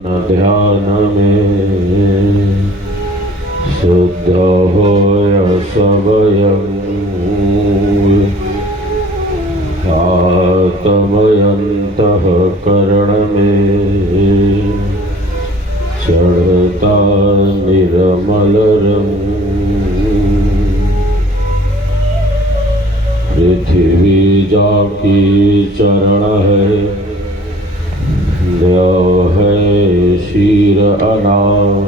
ध्यान में शुद्ध होय सबयं आत्मयंतःकरण में चढ़ता निर्मल रंग। पृथ्वी जाकी चरण है, है शीर अनाम,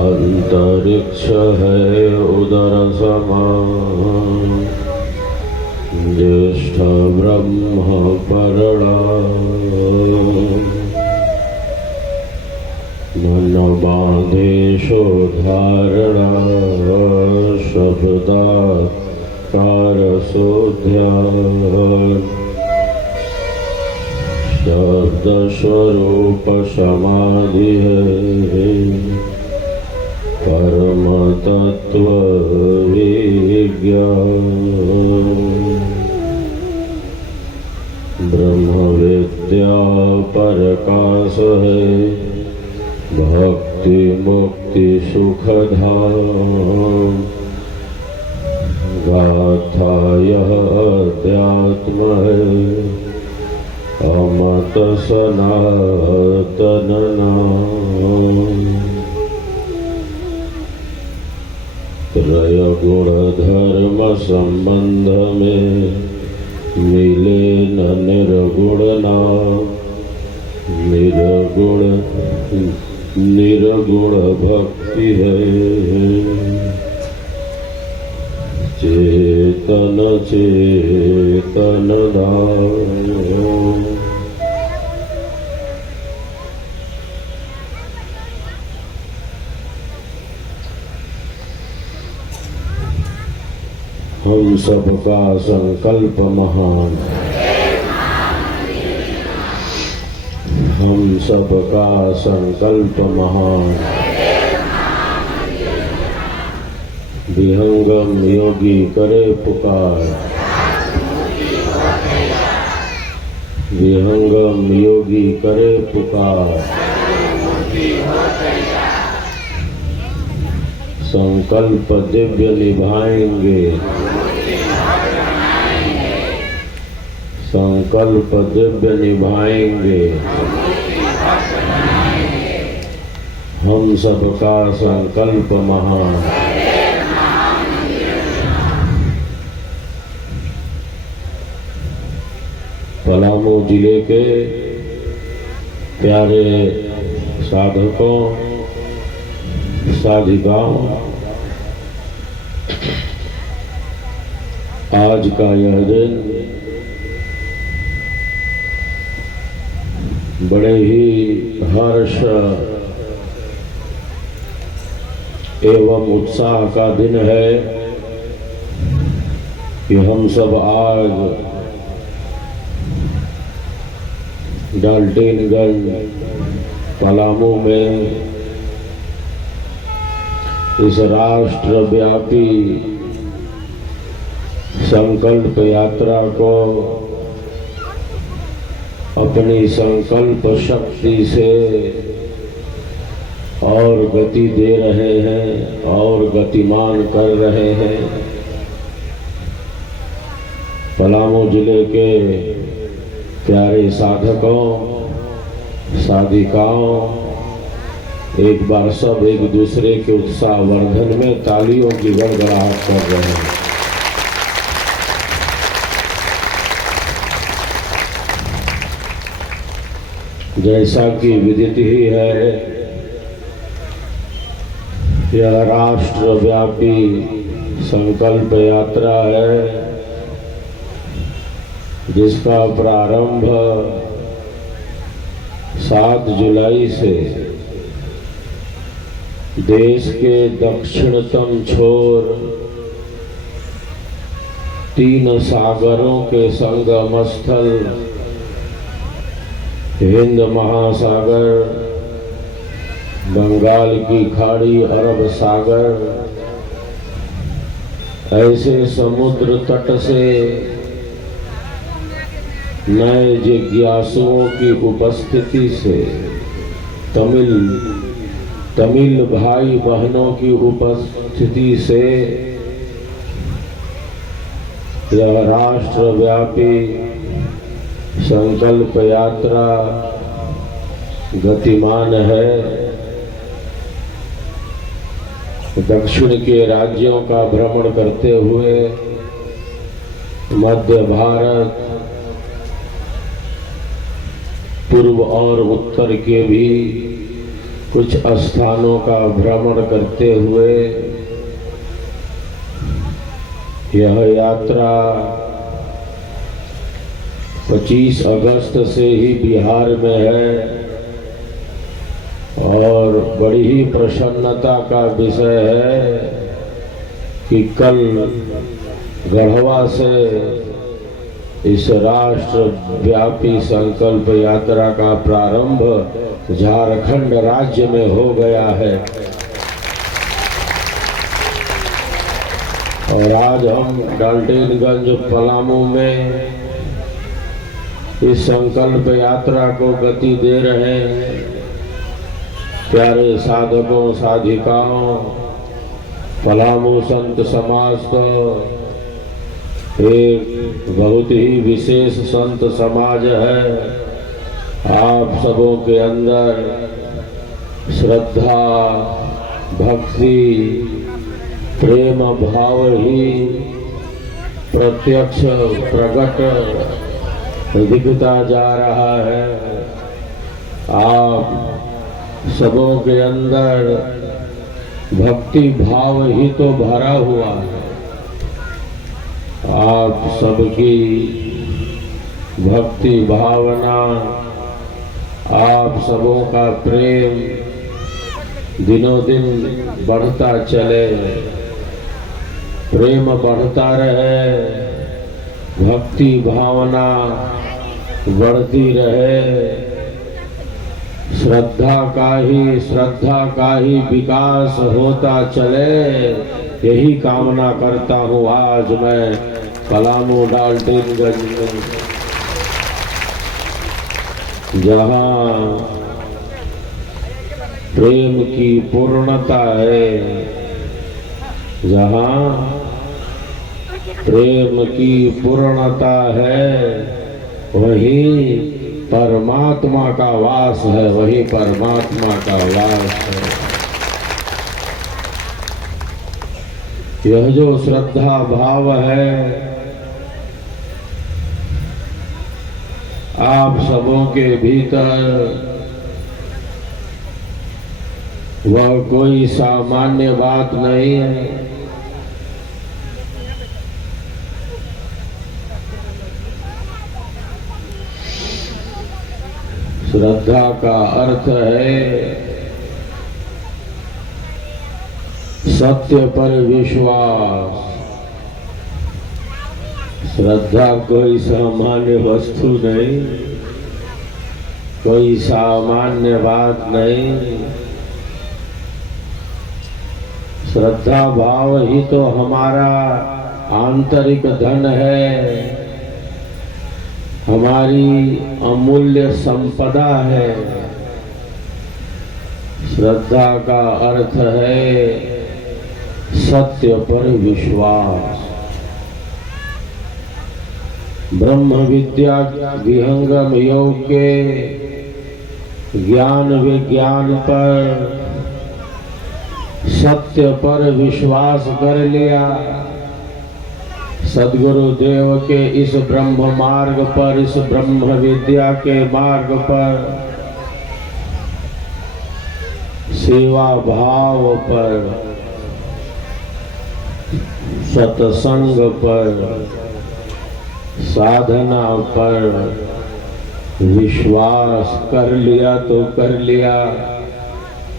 अंतरिक्ष है उदर समान, ज्येष्ठ ब्रह्म प्रणाम। मन बांधेशो धारणा, शब्दाकार सो ध्यान, शब्द स्वरूप समाधि है, परम तत्व विज्ञान। ब्रह्म विद्या प्रकाश है, भक्ति मुक्ति सुख धाम। गाथा यह अध्यात्म है, अमत सनातन नाम। त्रय गुण धर्म संबंध में मिले न निर्गुण नाम। निर्गुण भक्ति है, चेतन चेतन नाम। हम सबका संकल्प महान, हम सबका संकल्प महान। विहंगम योगी करे पुकार, विहंगम योगी करे पुकार। संकल्प दिव्य निभाएंगे, संकल्प दिव्य निभाएंगे। हम सबका संकल्प महान। पलामू जिले के प्यारे साधकों साधिकाओं, आज का यह दिन बड़े ही हर्ष एवं उत्साह का दिन है कि हम सब आज डाल्टनगंज पलामू में इस राष्ट्रव्यापी संकल्प यात्रा को अपनी संकल्प शक्ति से और गति दे रहे हैं और गतिमान कर रहे हैं। पलामू जिले के प्यारे साधकों साधिकाओं, एक बार सब एक दूसरे के उत्साह वर्धन में तालियों की गड़गड़ाहट कर रहे हैं। जैसा कि विदित ही है, यह राष्ट्रव्यापी संकल्प यात्रा है जिसका प्रारंभ 7 जुलाई से देश के दक्षिणतम छोर 3 सागरों के संगम स्थल हिंद महासागर, बंगाल की खाड़ी, अरब सागर, ऐसे समुद्र तट से नए जिज्ञासुओं की उपस्थिति से, तमिल भाई बहनों की उपस्थिति से यह राष्ट्रव्यापी संकल्प यात्रा गतिमान है। दक्षिण के राज्यों का भ्रमण करते हुए मध्य भारत, पूर्व और उत्तर के भी कुछ स्थानों का भ्रमण करते हुए यह यात्रा 25 अगस्त से ही बिहार में है और बड़ी ही प्रसन्नता का विषय है कि कल गढ़वा से इस राष्ट्रव्यापी संकल्प यात्रा का प्रारंभ झारखंड राज्य में हो गया है और आज हम डाल्टेनगंज पलामू में इस संकल्प यात्रा को गति दे रहे हैं। प्यारे साधकों साधिकाओं, पलामू संत समाज को एक बहुत ही विशेष संत समाज है। आप सबों के अंदर श्रद्धा, भक्ति, प्रेम भाव ही प्रत्यक्ष प्रकट दिखता जा रहा है। आप सबों के अंदर भक्ति भाव ही तो भरा हुआ है। आप सबकी भक्ति भावना, आप सबों का प्रेम दिनों दिन बढ़ता चले, प्रेम बढ़ता रहे, भक्ति भावना बढ़ती रहे, श्रद्धा का ही विकास होता चले, यही कामना करता हूँ। आज मैं पलामू डाल्टेनगंज में, जहाँ प्रेम की पूर्णता है, जहाँ प्रेम की पूर्णता है, वहीं परमात्मा का वास है, वही परमात्मा का वास है। यह जो श्रद्धा भाव है, आप सबों के भीतर, वह कोई सामान्य बात नहीं है। श्रद्धा का अर्थ है सत्य पर विश्वास। श्रद्धा कोई सामान्य वस्तु नहीं, कोई सामान्य बात नहीं। श्रद्धा भाव ही तो हमारा आंतरिक धन है, हमारी अमूल्य संपदा है। श्रद्धा का अर्थ है सत्य पर विश्वास। ब्रह्म विद्या विहंगम योग के ज्ञान विज्ञान पर, सत्य पर विश्वास कर लिया। सद्गुरु देव के इस ब्रह्म मार्ग पर, इस ब्रह्म विद्या के मार्ग पर, सेवा भाव पर, सत्संग पर, साधना पर विश्वास कर लिया तो कर लिया,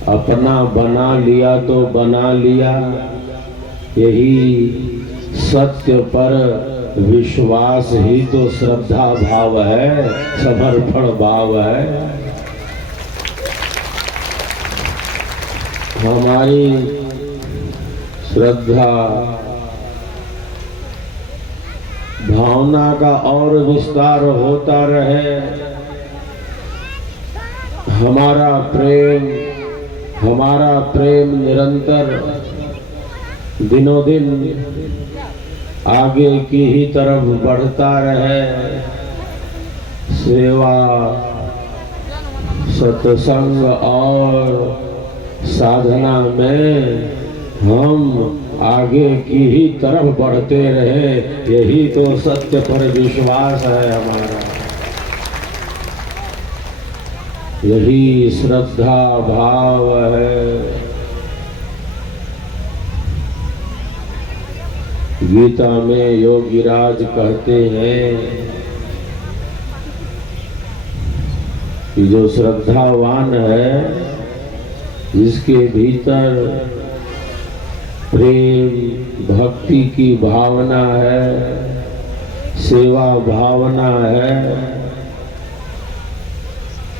अपना बना लिया तो बना लिया। यही सत्य पर विश्वास ही तो श्रद्धा भाव है, समर्पण भाव है। हमारी श्रद्धा भावना का और विस्तार होता रहे। हमारा प्रेम निरंतर दिनों दिन आगे की ही तरफ बढ़ता रहे। सेवा, सत्संग और साधना में हम आगे की ही तरफ बढ़ते रहे। यही तो सत्य पर विश्वास है हमारा, यही श्रद्धा भाव है। गीता में योगीराज कहते हैं कि जो श्रद्धावान है, जिसके भीतर प्रेम भक्ति की भावना है, सेवा भावना है,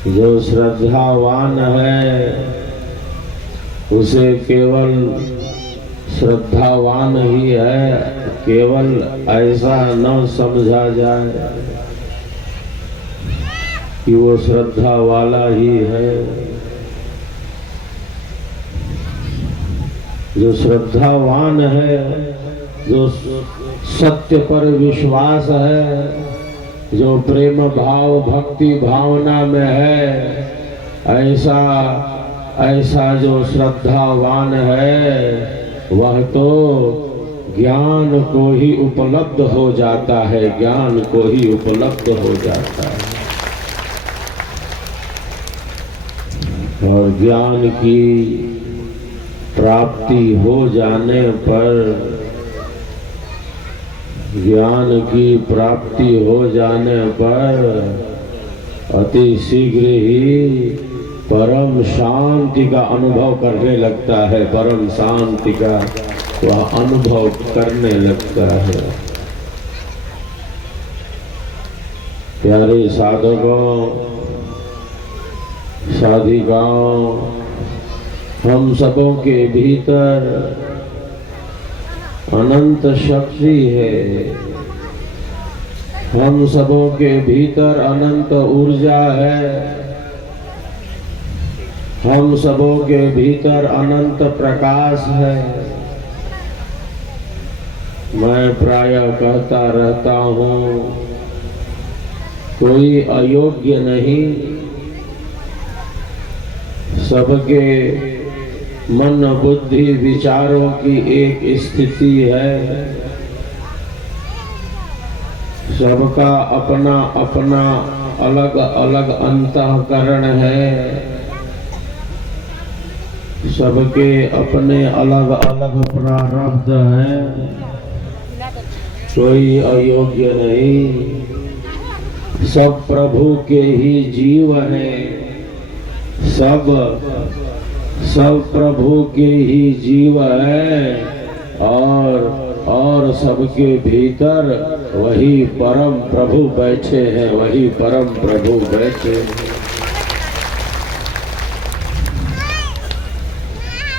जो श्रद्धावान है, उसे केवल श्रद्धावान ही है, केवल ऐसा न समझा जाए कि वो श्रद्धा वाला ही है। जो श्रद्धावान है, जो सत्य पर विश्वास है, जो प्रेम भाव भक्ति भावना में है, ऐसा जो श्रद्धावान है, वह तो ज्ञान को ही उपलब्ध हो जाता है, ज्ञान को ही उपलब्ध हो जाता है। और ज्ञान की प्राप्ति हो जाने पर, ज्ञान की प्राप्ति हो जाने पर अति शीघ्र ही परम शांति का अनुभव करने लगता है, परम शांति का वह अनुभव करने लगता है। प्यारे साधकों साधिकाओं, हम सबों के भीतर अनंत शक्ति है, हम सबों के भीतर अनंत ऊर्जा है, हम सबों के भीतर अनंत प्रकाश है। मैं प्रायः कहता रहता हूँ, कोई अयोग्य नहीं, सबके मन बुद्धि विचारों की एक स्थिति है। सबका अपना अपना अलग अलग अंतःकरण है, सबके अपने अलग अलग प्रारब्ध हैं। कोई अयोग्य नहीं, सब प्रभु के ही जीव हैं, सब प्रभु के ही जीव है। और सबके भीतर वही परम प्रभु बैठे हैं, वही परम प्रभु बैठे हैं।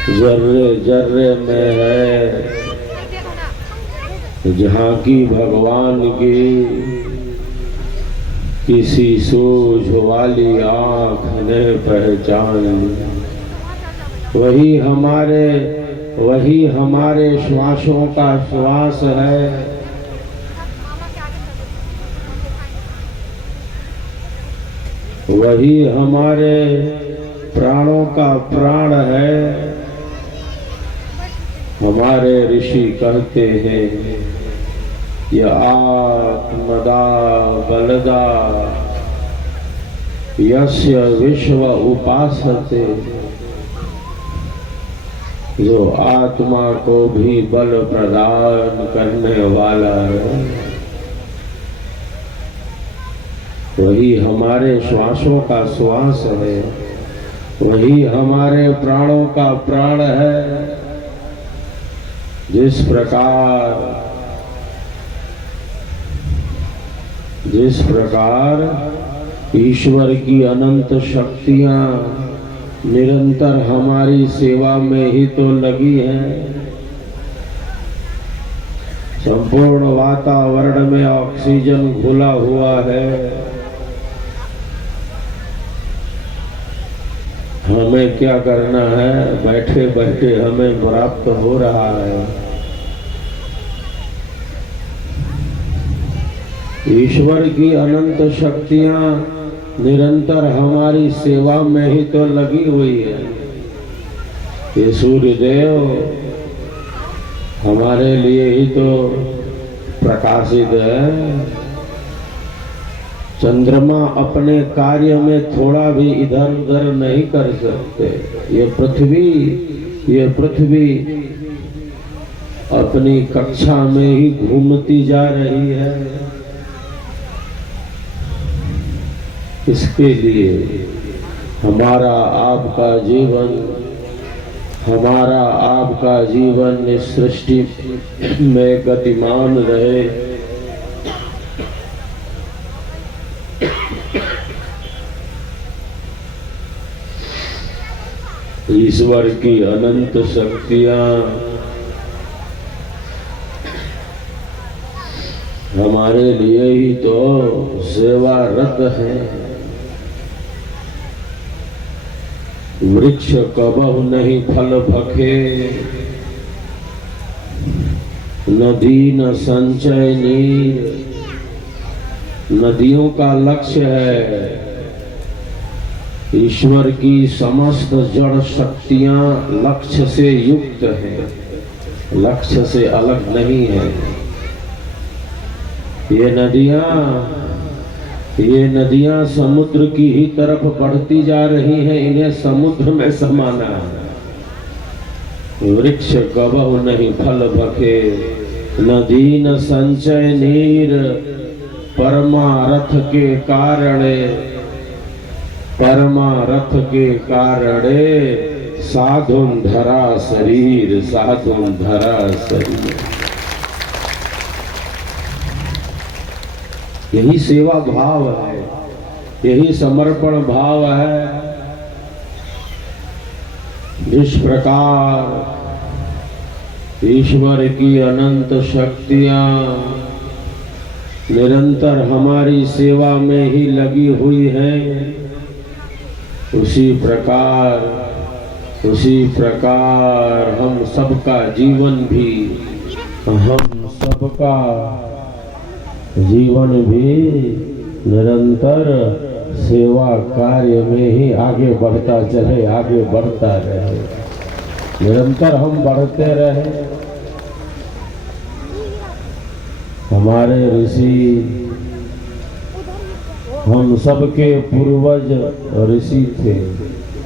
जर्रे जर्रे में है झांकी भगवान की, किसी सूझ वाली आँख ने पहचान ली। वही हमारे श्वासों का श्वास है, वही हमारे प्राणों का प्राण है। हमारे ऋषि कहते हैं, यह आत्मदा बलदा यस्य विश्व उपासते, जो आत्मा को भी बल प्रदान करने वाला है, वही हमारे श्वासों का श्वास है, वही हमारे प्राणों का प्राण है। जिस प्रकार ईश्वर की अनंत शक्तियां निरंतर हमारी सेवा में ही तो लगी हैं। संपूर्ण वातावरण में ऑक्सीजन घुला हुआ है। हमें क्या करना है? बैठे बैठे हमें प्राप्त हो रहा है। ईश्वर की अनंत शक्तियां निरंतर हमारी सेवा में ही तो लगी हुई है। ये सूर्यदेव हमारे लिए ही तो प्रकाशित है। चंद्रमा अपने कार्य में थोड़ा भी इधर उधर नहीं कर सकते। ये पृथ्वी अपनी कक्षा में ही घूमती जा रही है। इसके लिए हमारा आपका जीवन इस सृष्टि में गतिमान रहे। ईश्वर की अनंत शक्तियां हमारे लिए ही तो सेवारत है। वृक्ष कबहु नहीं फल भखे, नदी न संचय नीर। नदियों का लक्ष्य है ईश्वर की समस्त जड़ शक्तियां लक्ष्य से युक्त हैं, लक्ष्य से अलग नहीं है। ये नदियां समुद्र की ही तरफ बढ़ती जा रही हैं। इन्हें समुद्र में समाना है। वृक्ष कबहु नहीं फल भखे, नदी न संचय नीर। परमारथ के कारणे साधुन धरा शरीर। यही सेवा भाव है, यही समर्पण भाव है। जिस प्रकार ईश्वर की अनंत शक्तियां निरंतर हमारी सेवा में ही लगी हुई हैं, उसी प्रकार हम सबका जीवन भी निरंतर सेवा कार्य में ही आगे बढ़ता चले, आगे बढ़ता रहे। निरंतर हम बढ़ते रहे। हमारे ऋषि, हम सबके पूर्वज ऋषि थे।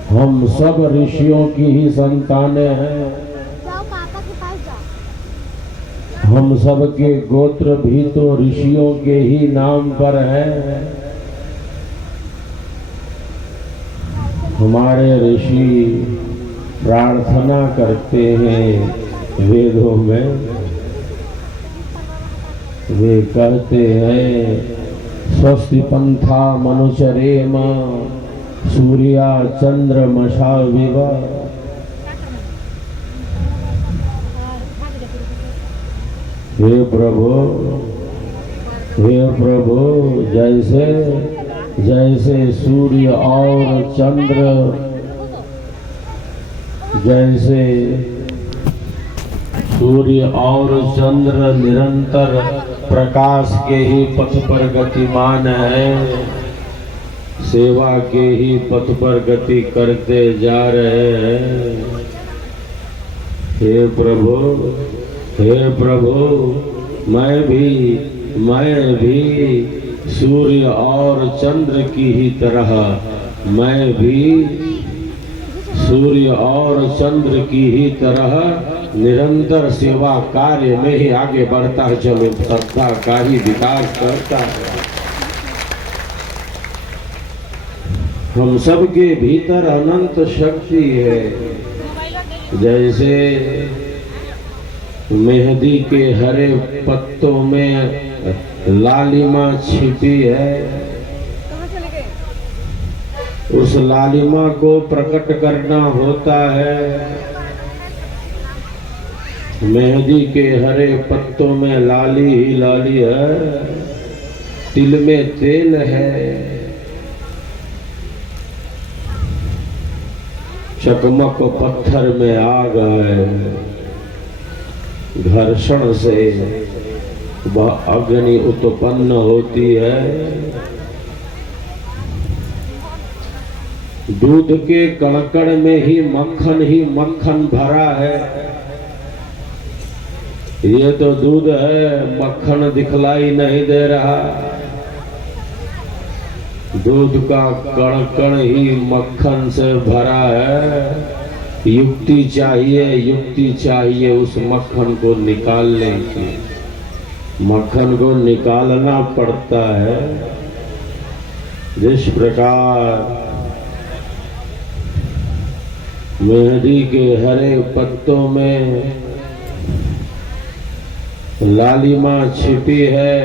हम सब ऋषियों की ही संतानें हैं। हम सब के गोत्र भी तो ऋषियों के ही नाम पर है। हमारे ऋषि प्रार्थना करते हैं वेदों में। वे कहते हैं स्वस्ति पंथा मनुचरेम सूर्या चंद्रमसा विवा। हे प्रभु, जैसे सूर्य और चंद्र, निरंतर प्रकाश के ही पथ पर गतिमान है, सेवा के ही पथ पर गति करते जा रहे हैं। हे प्रभु, मैं भी सूर्य और चंद्र की ही तरह, मैं भी सूर्य और चंद्र की ही तरह निरंतर सेवा कार्य में ही आगे बढ़ता चलो, सत्ता का ही विकास करता है। हम सबके भीतर अनंत शक्ति है। जैसे मेहंदी के हरे पत्तों में लालिमा छिपी है, उस लालिमा को प्रकट करना होता है मेहंदी के हरे पत्तों में लाली ही लाली है, तिल में तेल है। चकमक पत्थर में आग है, घर्षण से वह अग्नि उत्पन्न होती है। दूध के कणकण में ही मक्खन भरा है। ये तो दूध है, मक्खन दिखलाई नहीं दे रहा। दूध का कण कण ही मक्खन से भरा है। युक्ति चाहिए उस मक्खन को निकालने की। मक्खन को निकालना पड़ता है। जिस प्रकार मेहंदी के हरे पत्तों में लालिमा छिपी है,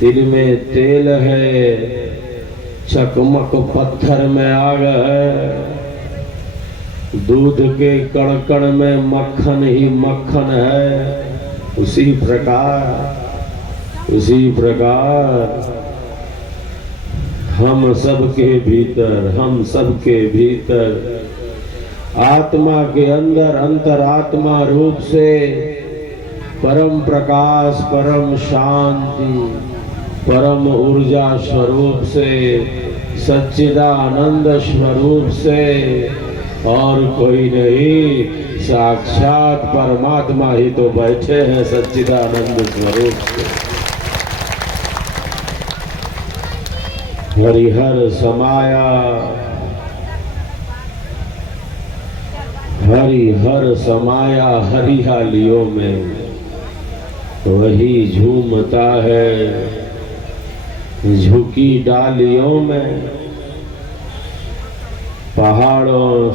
तिल में तेल है, चकमक पत्थर में आग है, दूध के कण में मक्खन ही मक्खन है। उसी प्रकार हम सबके भीतर आत्मा के अंदर अंतरात्मा रूप से परम प्रकाश, परम शांति, परम ऊर्जा स्वरूप से, सच्चिदानंद स्वरूप से और कोई नहीं, साक्षात परमात्मा ही तो बैठे हैं सच्चिदानंद स्वरूप से। हरिहर समाया, हरिहर समाया हरियालियों में, वही झूमता है झुकी डालियों में। पहाड़ों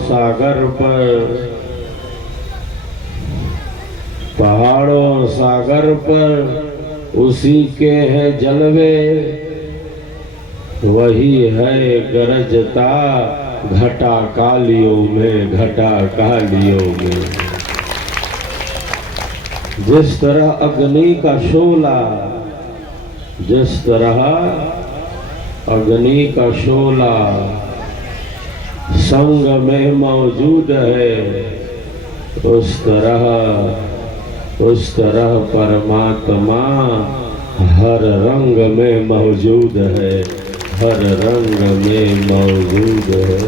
सागर पर उसी के है जलवे, वही है गरजता घटा कालियों में। जिस तरह अग्नि का शोला संग में मौजूद है, उस तरह परमात्मा हर रंग में मौजूद है, हर रंग में मौजूद है।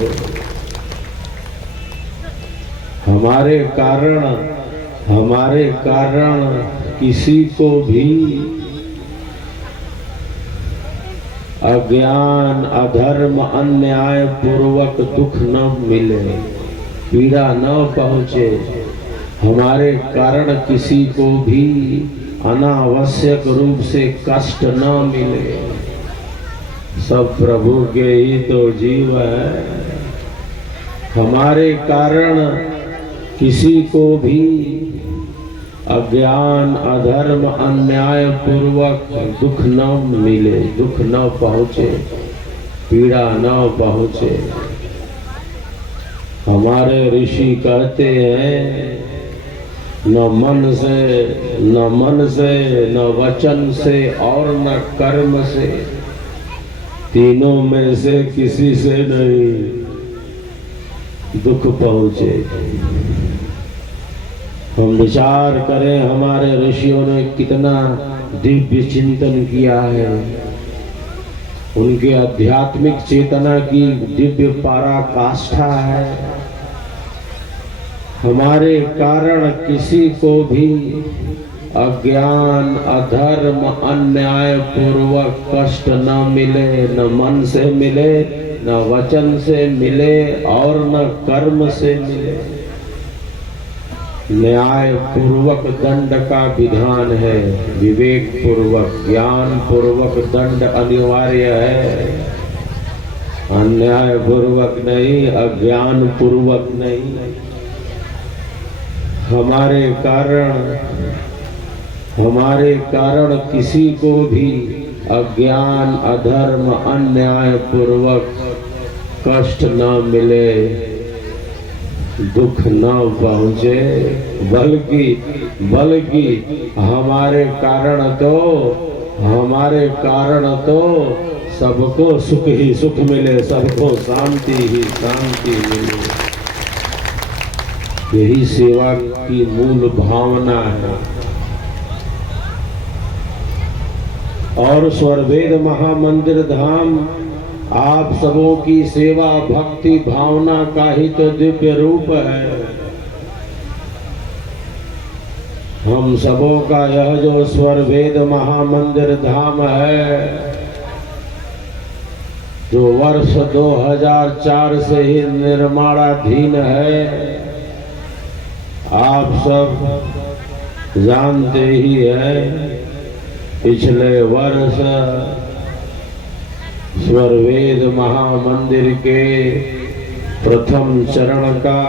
हमारे कारण किसी को भी अज्ञान, अधर्म, अन्याय पूर्वक दुख न मिले, पीड़ा न पहुंचे। हमारे कारण किसी को भी अनावश्यक रूप से कष्ट न मिले। सब प्रभु के ही तो जीव है। हमारे कारण किसी को भी अज्ञान, अधर्म, अन्याय पूर्वक दुख न मिले, दुख न पहुंचे, पीड़ा न पहुंचे। हमारे ऋषि कहते हैं न मन से, न वचन से और न कर्म से, तीनों में से किसी से नहीं दुख पहुंचे। हम विचार करें हमारे ऋषियों ने कितना दिव्य चिंतन किया है। उनके आध्यात्मिक चेतना की दिव्य पराकाष्ठा है। हमारे कारण किसी को भी अज्ञान, अधर्म, अन्याय पूर्वक कष्ट न मिले, न मन से मिले, न वचन से मिले और न कर्म से मिले। न्याय पूर्वक दंड का विधान है, विवेक पूर्वक, ज्ञान पूर्वक दंड अनिवार्य है। अन्याय पूर्वक नहीं, अज्ञान पूर्वक नहीं। हमारे कारण किसी को भी अज्ञान, अधर्म, अन्याय पूर्वक कष्ट न मिले। दुख न पहुँचे, बल्कि हमारे कारण तो सबको सुख ही सुख मिले, सबको शांति ही शांति मिले। यही सेवा की मूल भावना है। और स्वरवेद महामंदिर धाम आप सबों की सेवा भक्ति भावना का ही तो दिव्य रूप है। हम सबों का यह जो स्वरवेद महामंदिर धाम है, जो वर्ष 2004 से ही निर्माणाधीन है, आप सब जानते ही हैं। पिछले वर्ष स्वरवेद महामंदिर के प्रथम चरण का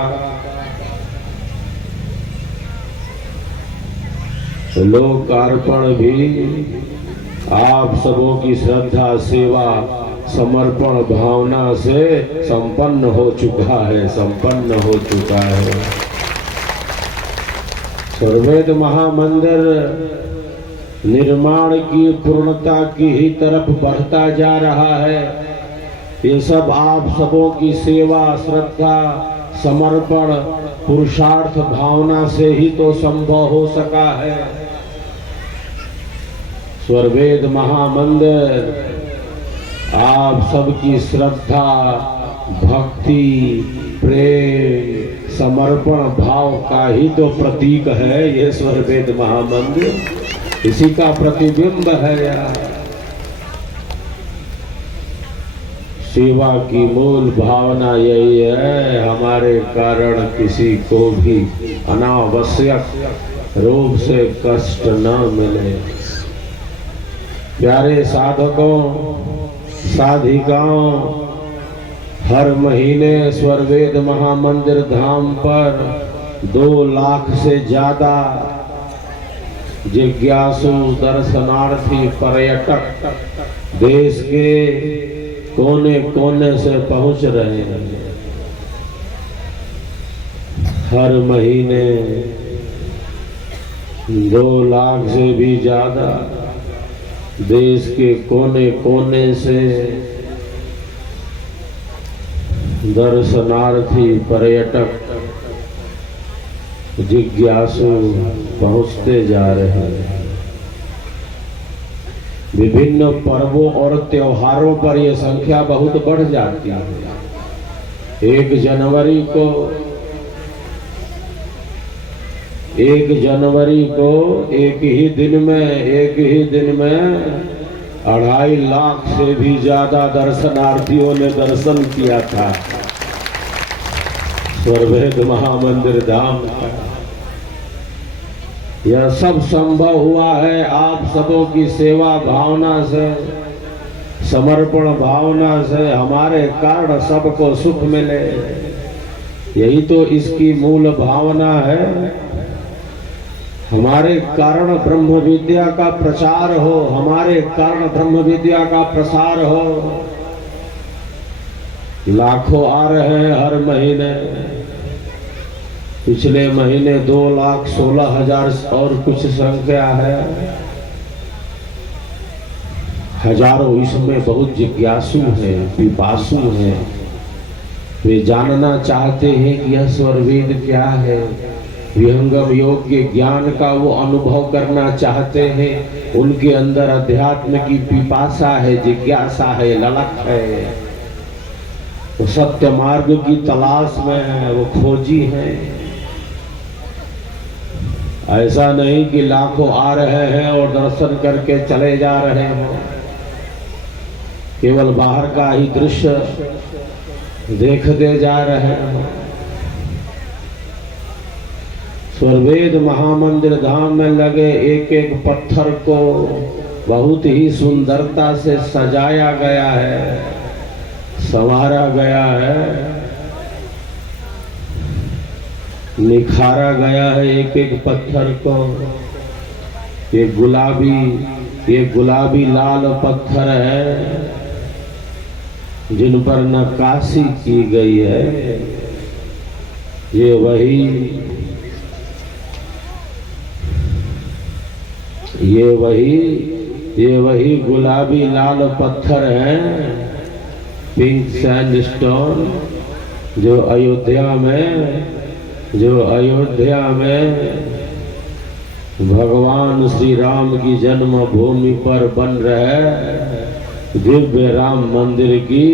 लोकार्पण भी आप सबों की श्रद्धा सेवा समर्पण भावना से संपन्न हो चुका है। स्वरवेद महामंदिर निर्माण की पूर्णता की ही तरफ बढ़ता जा रहा है। ये सब आप सबों की सेवा श्रद्धा समर्पण पुरुषार्थ भावना से ही तो संभव हो सका है। स्वरवेद महामंदिर आप सबकी श्रद्धा भक्ति प्रेम समर्पण भाव का ही तो प्रतीक है। ये स्वरवेद महामंदिर इसी का प्रतिबिंब है यार। सेवा की मूल भावना यही है, हमारे कारण किसी को भी अनावश्यक रूप से कष्ट न मिले। प्यारे साधकों साधिकाओं, हर महीने स्वरवेद महामंदिर धाम पर 2 लाख से ज्यादा जिज्ञासु दर्शनार्थी पर्यटक देश के कोने कोने से पहुंच रहे हैं। हर महीने 2 लाख से भी ज्यादा देश के कोने कोने से दर्शनार्थी पर्यटक जिज्ञासु पहुंचते जा रहे हैं। विभिन्न पर्वों और त्योहारों पर यह संख्या बहुत बढ़ जाती है। 1 जनवरी को 1 ही दिन में 2.5 लाख से भी ज्यादा दर्शनार्थियों ने दर्शन किया था स्वरवेद महामंदिर धाम का। यह सब संभव हुआ है आप सबों की सेवा भावना से समर्पण भावना से। हमारे कारण सबको सुख मिले, यही तो इसकी मूल भावना है। हमारे कारण ब्रह्म विद्या का प्रचार हो, हमारे कारण ब्रह्म विद्या का प्रसार हो। लाखों आ रहे हैं हर महीने। पिछले महीने 2,16,000 और कुछ संख्या है। हजारों इसमें बहुत जिज्ञासु हैं, पिपासु हैं। वे जानना चाहते हैं कि यह स्वरवेद क्या है। विहंगम योग्य ज्ञान का वो अनुभव करना चाहते हैं। उनके अंदर अध्यात्म की पिपासा है, जिज्ञासा है, ललक है। वो सत्य मार्ग की तलाश में है, वो खोजी है। ऐसा नहीं कि लाखों आ रहे हैं और दर्शन करके चले जा रहे हैं, केवल बाहर का ही दृश्य देखते जा रहे हैं। स्वरवेद महामंदिर धाम में लगे एक एक पत्थर को बहुत ही सुंदरता से सजाया गया है, संवारा गया है, निखारा गया है एक एक पत्थर को। ये गुलाबी लाल पत्थर है जिन पर नक्काशी की गई है। ये वही ये वही गुलाबी लाल पत्थर हैं, पिंक सैंडस्टोन, जो अयोध्या में भगवान श्री राम की जन्मभूमि पर बन रहे दिव्य राम मंदिर की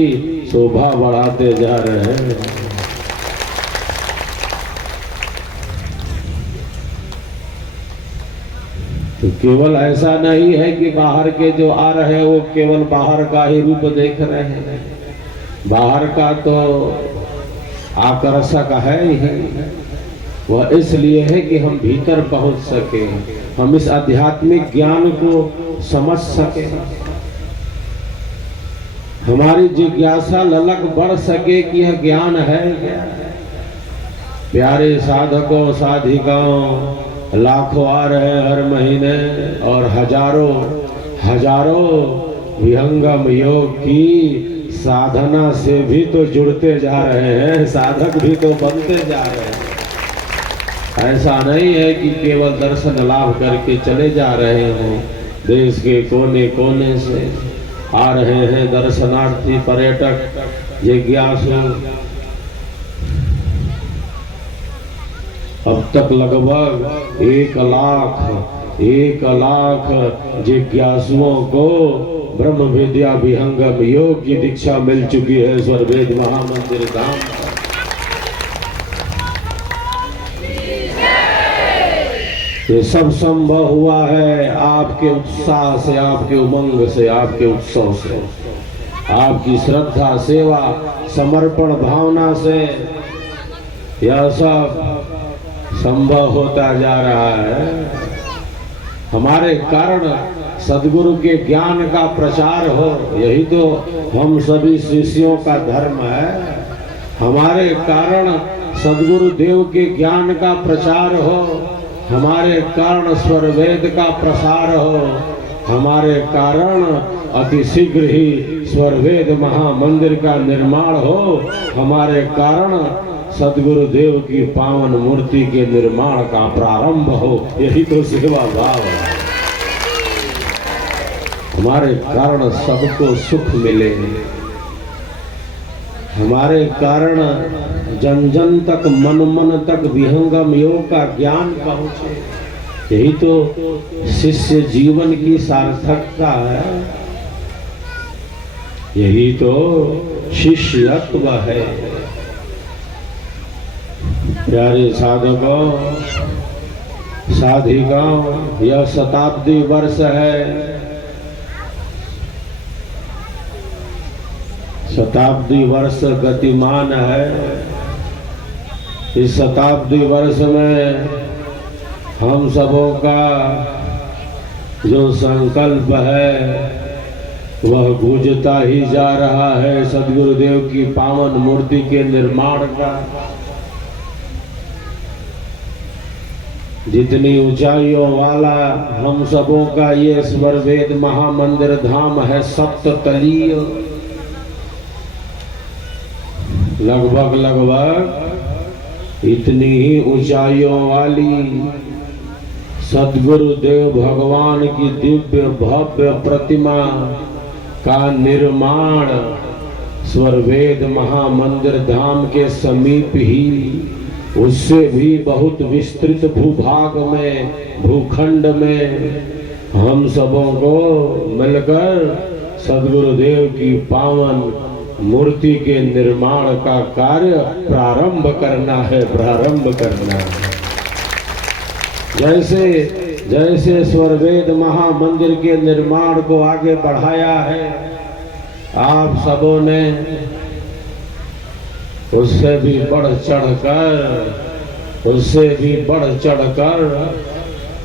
शोभा बढ़ाते जा रहे हैं। तो केवल ऐसा नहीं है कि बाहर के जो आ रहे हैं वो केवल बाहर का ही रूप देख रहे हैं। बाहर का तो आकर्षक है ही, वह इसलिए है कि हम भीतर पहुंच सके, हम इस आध्यात्मिक ज्ञान को समझ सके, हमारी जिज्ञासा ललक बढ़ सके कि यह ज्ञान है क्या। प्यारे साधकों साधिकाओं लाखों आ रहे हैं हर महीने और हजारों विहंगम योग की साधना से भी तो जुड़ते जा रहे हैं, साधक भी तो बनते जा रहे हैं। ऐसा नहीं है कि केवल दर्शन लाभ करके चले जा रहे हो। देश के कोने कोने से आ रहे हैं दर्शनार्थी, पर्यटक, जिज्ञासु। अब तक लगभग 1 लाख जिज्ञासुओं को ब्रह्म विद्या विहंगम योग की दीक्षा मिल चुकी है स्वर्वेद महामंदिर धाम। ये सब संभव हुआ है आपके उत्साह से, आपके उमंग से, आपके उत्सव से, आपकी श्रद्धा, सेवा, समर्पण भावना से यह सब संभव होता जा रहा है। हमारे कारण सद्गुरु के ज्ञान का प्रचार हो, यही तो हम सभी शिष्यों का धर्म है। हमारे कारण सद्गुरु देव के ज्ञान का प्रचार हो, हमारे कारण स्वरवेद का प्रसार हो, हमारे कारण अति शीघ्र ही स्वरवेद महामंदिर का निर्माण हो, हमारे कारण सद्गुरु देव की पावन मूर्ति के निर्माण का प्रारंभ हो। यही तो सेवा भाव है। हमारे कारण सबको सुख मिले, हमारे कारण जन जन तक, मन मन तक विहंगम योग का ज्ञान पहुंचे। यही तो शिष्य जीवन की सार्थकता है, यही तो शिष्यत्व है। प्यारे साधकों साधिकाओं, यह शताब्दी वर्ष है। शताब्दी वर्ष गतिमान है। इस शताब्दी वर्ष में हम सबों का जो संकल्प है वह गूंजता ही जा रहा है सद्गुरुदेव की पावन मूर्ति के निर्माण का। जितनी ऊंचाइयों वाला हम सबों का ये स्वरवेद महामंदिर धाम है, सप्ततलीय, लगभग इतनी ही ऊंचाइयों वाली सद्गुरुदेव भगवान की दिव्य भव्य प्रतिमा का निर्माण स्वरवेद महामंदिर धाम के समीप ही, उससे भी बहुत विस्तृत भूभाग में, भूखंड में हम सबों को मिलकर सद्गुरुदेव की पावन मूर्ति के निर्माण का कार्य प्रारंभ करना है। जैसे जैसे स्वरवेद महामंदिर के निर्माण को आगे बढ़ाया है आप सबों ने, उससे भी बढ़ चढ़कर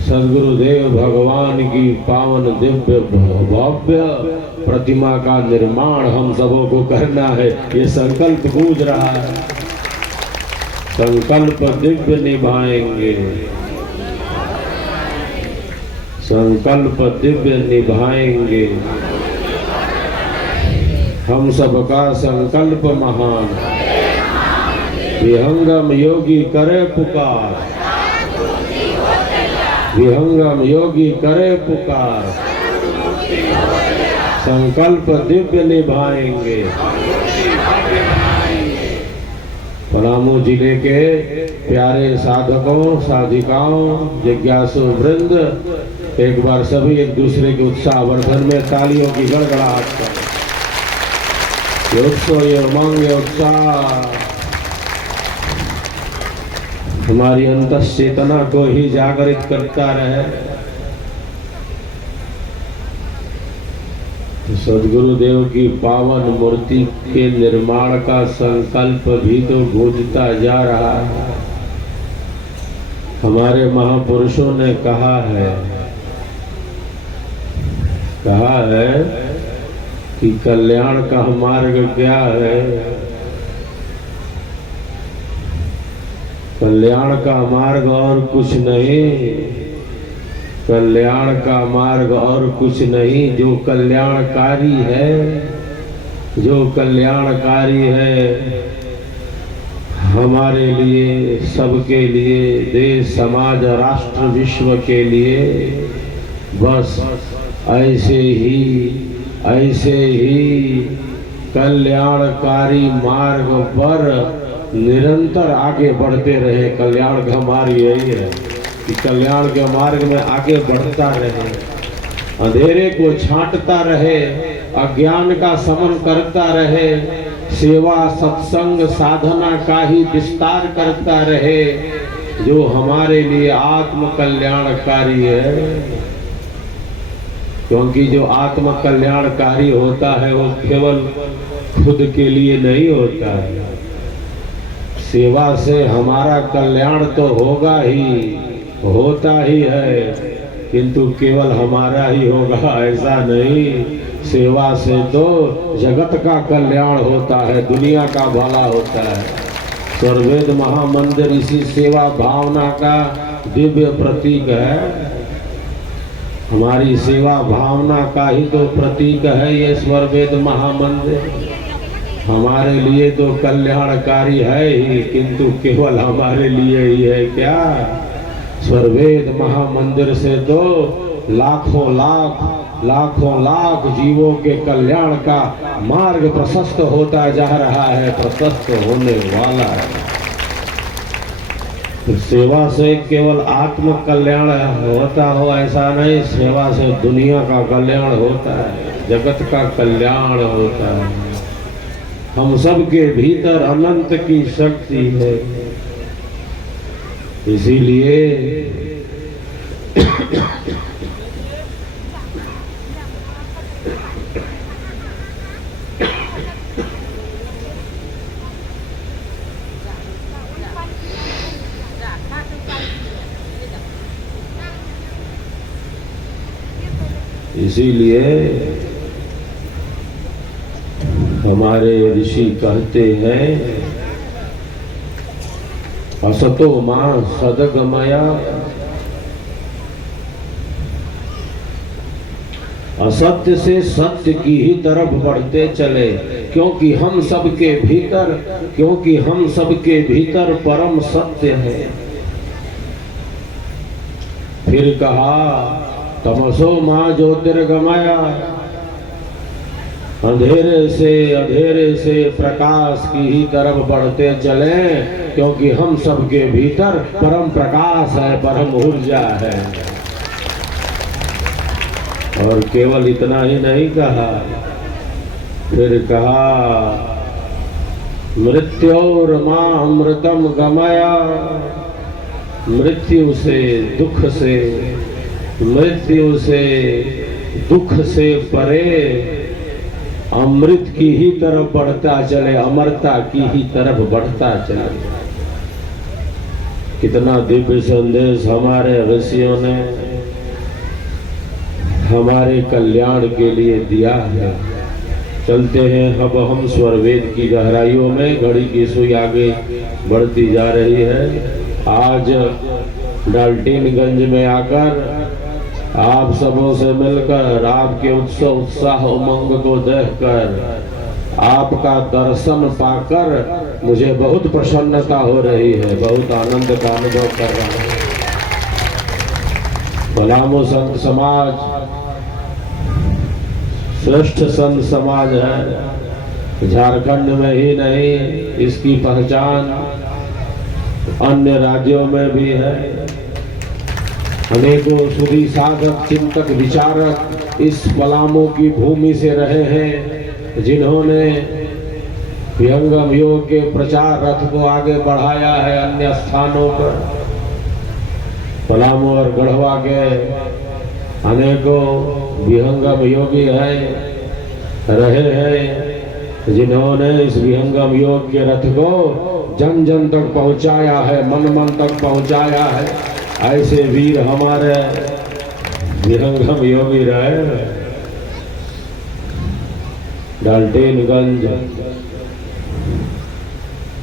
सद्गुरुदेव भगवान की पावन दिव्य भव्य प्रतिमा का निर्माण हम सबों को करना है। ये संकल्प गूंज रहा है। संकल्प दिव्य निभाएंगे, संकल्प दिव्य निभाएंगे। हम सबका संकल्प महान, विहंगम योगी करे पुकार, विहंगम योगी करे पुकार, संकल्प दिव्य निभाएंगे। पलामू जिले के प्यारे साधकों, साधिकाओं, जिज्ञासु वृंद, एक बार सभी एक दूसरे के उत्साह वर्धन में तालियों की गड़गड़ाहट करें। ये उत्सव, ये उमंग, ये उत्साह हमारी अंतस चेतना को ही जागृत करता रहे। सद्गुरुदेव की पावन मूर्ति के निर्माण का संकल्प भी तो गूंजता जा रहा है। हमारे महापुरुषों ने कहा है कि कल्याण का मार्ग क्या है? कल्याण का मार्ग और कुछ नहीं, कल्याण का मार्ग और कुछ नहीं, जो कल्याणकारी है, जो कल्याणकारी है हमारे लिए, सबके लिए, देश, समाज, राष्ट्र, विश्व के लिए, बस ऐसे ही कल्याणकारी मार्ग पर निरंतर आगे बढ़ते रहे। कल्याण का मार्ग यही है कि कल्याण के मार्ग में आगे बढ़ता रहे, अंधेरे को छांटता रहे, अज्ञान का समन करता रहे, सेवा, सत्संग, साधना का ही विस्तार करता रहे, जो हमारे लिए आत्म कल्याणकारी है। क्योंकि जो आत्म कल्याणकारी होता है वो केवल खुद के लिए नहीं होता है। सेवा से हमारा कल्याण तो होगा ही, होता ही है, किंतु केवल हमारा ही होगा ऐसा नहीं। सेवा से तो जगत का कल्याण होता है, दुनिया का भला होता है। सर्ववेद महामंदिर इसी सेवा भावना का दिव्य प्रतीक है। हमारी सेवा भावना का ही तो प्रतीक है ये स्वरवेद महामंदिर। हमारे लिए तो कल्याणकारी है ही, किंतु केवल हमारे लिए ही है क्या? स्वरवेद महामंदिर से तो लाखों लाख जीवों के कल्याण का मार्ग प्रशस्त होता जा रहा है, प्रशस्त होने वाला है। सेवा से केवल आत्म कल्याण होता हो ऐसा नहीं, सेवा से दुनिया का कल्याण होता है, जगत का कल्याण होता है। हम सबके भीतर अनंत की शक्ति है, इसीलिए हमारे ऋषि कहते हैं, असतो मां सदगमया, असत्य से सत्य की ही तरफ बढ़ते चले, क्योंकि हम सबके भीतर परम सत्य है। फिर कहा, तमसो मां ज्योतिर्गमया, अंधेरे से प्रकाश की ही तरफ बढ़ते चले, क्योंकि हम सबके भीतर परम प्रकाश है, परम ऊर्जा है। और केवल इतना ही नहीं कहा, फिर कहा, मृत्योर्मा अमृतम गमया, मृत्यु से दुख से परे अमृत की ही तरफ बढ़ता चले, अमरता की ही तरफ बढ़ता चले। कितना दिव्य संदेश हमारे ऋषियों ने हमारे कल्याण के लिए दिया है। चलते हैं अब हम स्वरवेद की गहराइयों में। घड़ी की सुई आगे बढ़ती जा रही है। आज डाल्टनगंज में आकर आप सबों से मिलकर, आपके उत्साह उमंग को देखकर, आपका दर्शन पाकर मुझे बहुत प्रसन्नता हो रही है, बहुत आनंद का अनुभव कर रहा हूँ। पलामू संत समाज श्रेष्ठ संत समाज है। झारखंड में ही नहीं, इसकी पहचान अन्य राज्यों में भी है। अनेकों सुधी साधक, चिंतक, विचारक इस पलामू की भूमि से रहे हैं, जिन्होंने विहंगम योग के प्रचार रथ को आगे बढ़ाया है अन्य स्थानों पर। पलामू और गढ़वा के अनेकों विहंगम योगी हैं, रहे हैं, जिन्होंने इस विहंगम योग के रथ को जन जन तक पहुंचाया है, मन मन तक पहुंचाया है। ऐसे वीर हमारे विहंगम योगी रहे। डाल्टेनगंज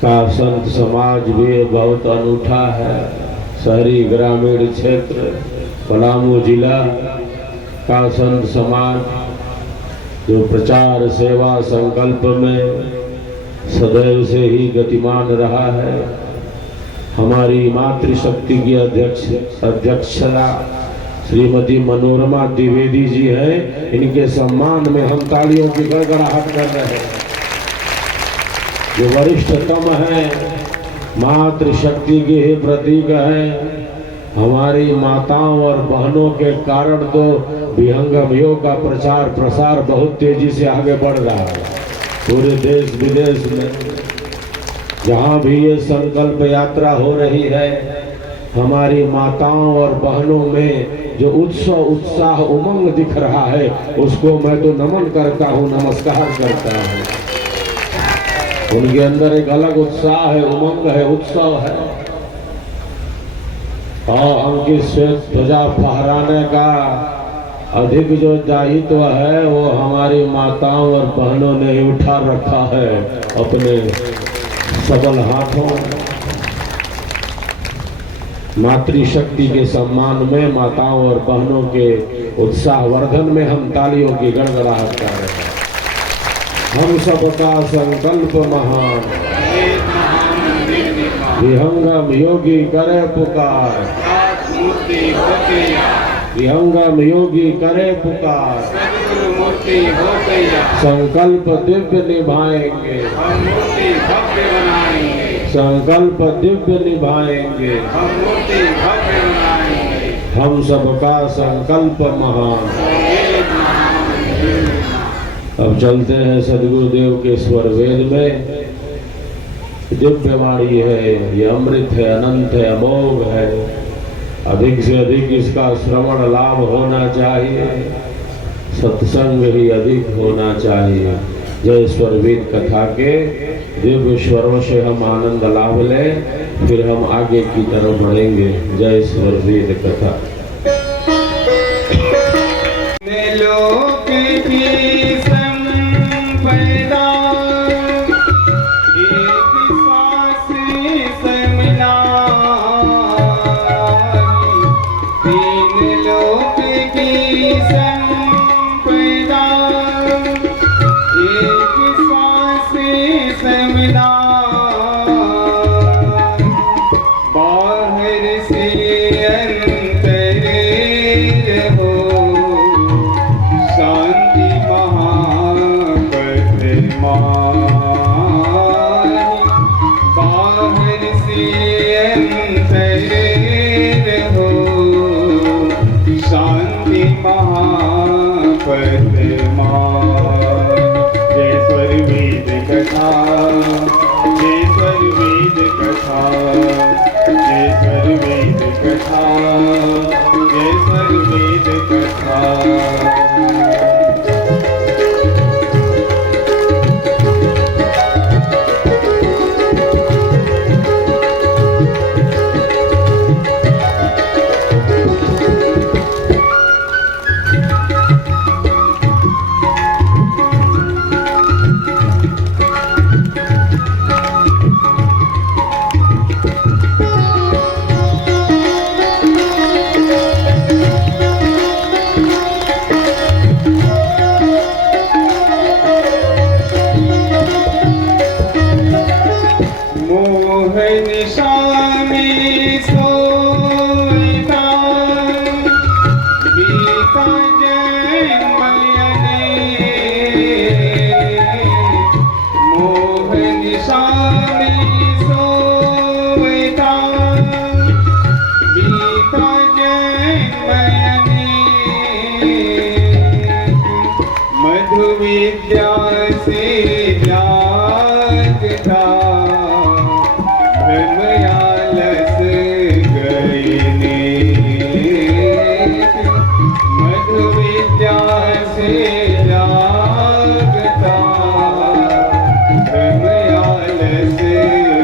का संत समाज भी बहुत अनूठा है। शहरी ग्रामीण क्षेत्र पलामू जिला का संत समाज जो प्रचार सेवा संकल्प में सदैव से ही गतिमान रहा है। हमारी मातृशक्ति की अध्यक्षता श्रीमती मनोरमा द्विवेदी जी हैं। इनके सम्मान में हम तालियों की गड़गड़ाहट कर रहे हैं। जो वरिष्ठतम है, मातृशक्ति के ही प्रतीक है। हमारी माताओं और बहनों के कारण तो विहंगम योग का प्रचार प्रसार बहुत तेजी से आगे बढ़ रहा है। पूरे देश विदेश में जहाँ भी ये संकल्प यात्रा हो रही है, हमारी माताओं और बहनों में जो उत्साह उमंग दिख रहा है, उसको मैं तो नमन करता हूँ, नमस्कार करता हूँ। उनके अंदर एक अलग उत्साह है, उमंग है, उत्सव है। और अंकित श्वेत ध्वजा फहराने का अधिक जो दायित्व है वो हमारी माताओं और बहनों ने ही उठा रखा है अपने सबल हाथों। मातृशक्ति के सम्मान में माताओं और बहनों के उत्साह वर्धन में हम तालियों की गड़गड़ाहट कर रहे हैं। हम सबका संकल्प महान, विहंगम योगी करे पुकार, विहंगम योगी करे पुकार। संकल्प दिव्य निभाएंगे, संकल्प दिव्य निभाएंगे, हम सबका संकल्प महान। अब चलते हैं सदगुरुदेव के स्वर वेद में। दिव्य वाणी है, ये अमृत है, अनंत है, अमोघ है। अधिक से अधिक इसका श्रवण लाभ होना चाहिए, सत्संग ही अधिक होना चाहिए। जय स्वर वेद कथा के दिव्य स्वरों से हम आनंद लाभ लें, फिर हम आगे की तरफ बढ़ेंगे। जय स्वर वेद कथा। शांति महा मोह निशा में सोता बीता जन्म मोह निशा में सोता बीता जन्म मधु विद्या से जागता भ्रमयालस गईने मधु विद्या से जागता भ्रमयालस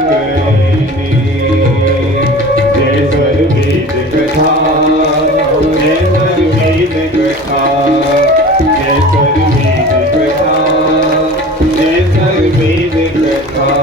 गईने जय सर्वेद कथा जय सर्वेद कथा जय सर्वेद कथा जय सर्वेद कथा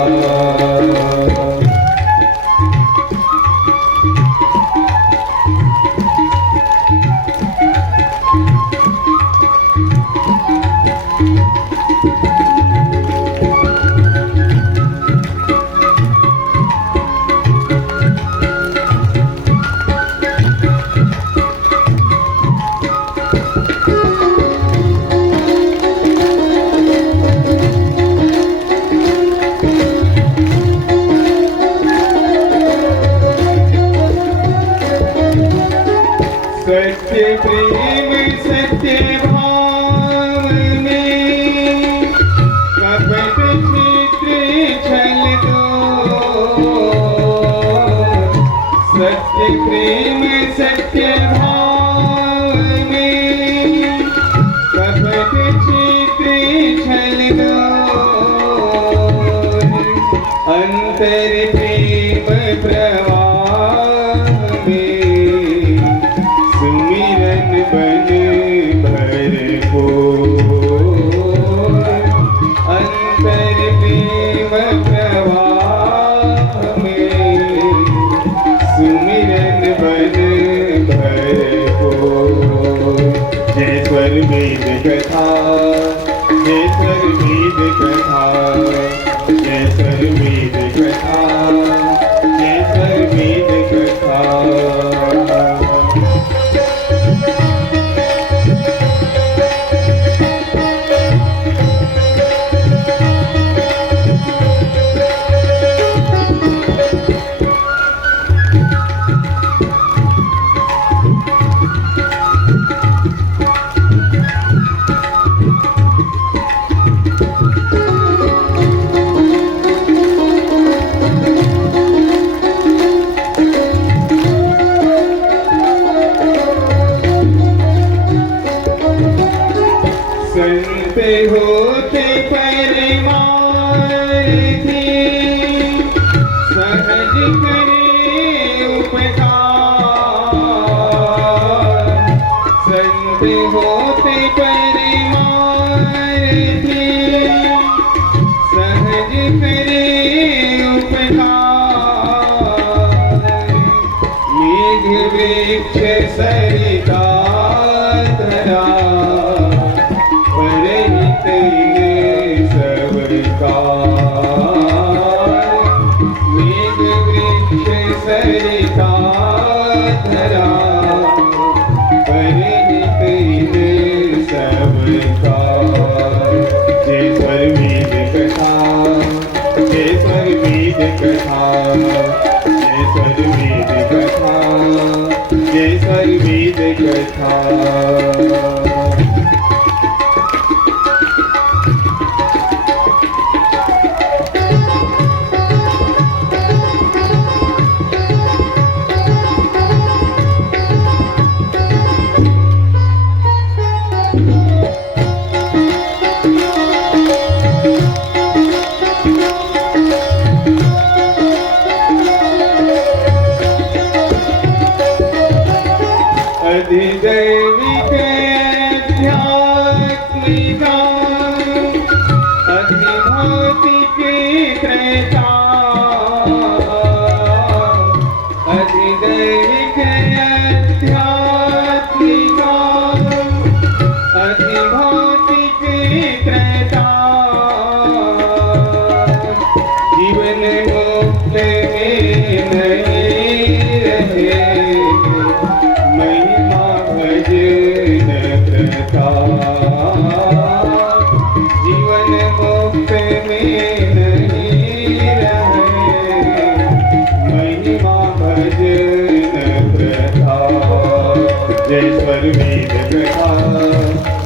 सत्य प्रेम सत्य भाव में कपट चित्र छल दो सत्य प्रेम सत्य भाव में कपट चित्र छल दो अंतर प्रेम प्रवाह में सुमिरन बन भर को अंतर प्रेम प्रवाह में सुमिरन बन भर को जय सर्वेद कथा जय सर्वेद कथा जय सर्वेद कथा जय सर्वेद कथा संत होते परमार थी सहज करे उपकार संत होते परमार थी सहज करे उपकार मेघ वृक्ष सरिता धरा मेघ वृक्ष सरिता धरा परिणित सबका जय सर्वेद कथा जय सर्वेद कथा जय सर्वेद कथा जय सर्वेद कथा अधिदैविक में नहीं रहे, महिमा भजन प्रथा। जीवन मुक्त में नहीं रहे, महिमा भजन प्रथा। जय सर्ववेद कथा,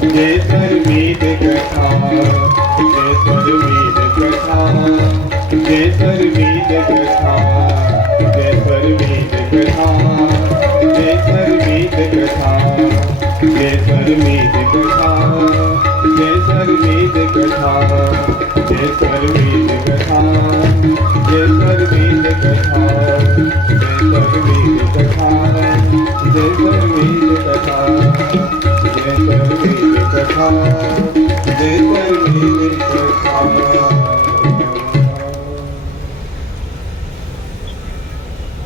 जय सर्ववेद कथा, जय सर्ववेद कथा, जय सर्ववेद कथा, जय सर्ववेद कथा, जय सर्ववेद कथा, जय सर्ववेद कथा, जय सर्ववेद कथा, जय सर्ववेद कथा, जय सर्ववेद कथा, जय सर्ववेद कथा, जय सर्ववेद कथा, जय सर्ववेद कथा, जय सर्ववेद कथा।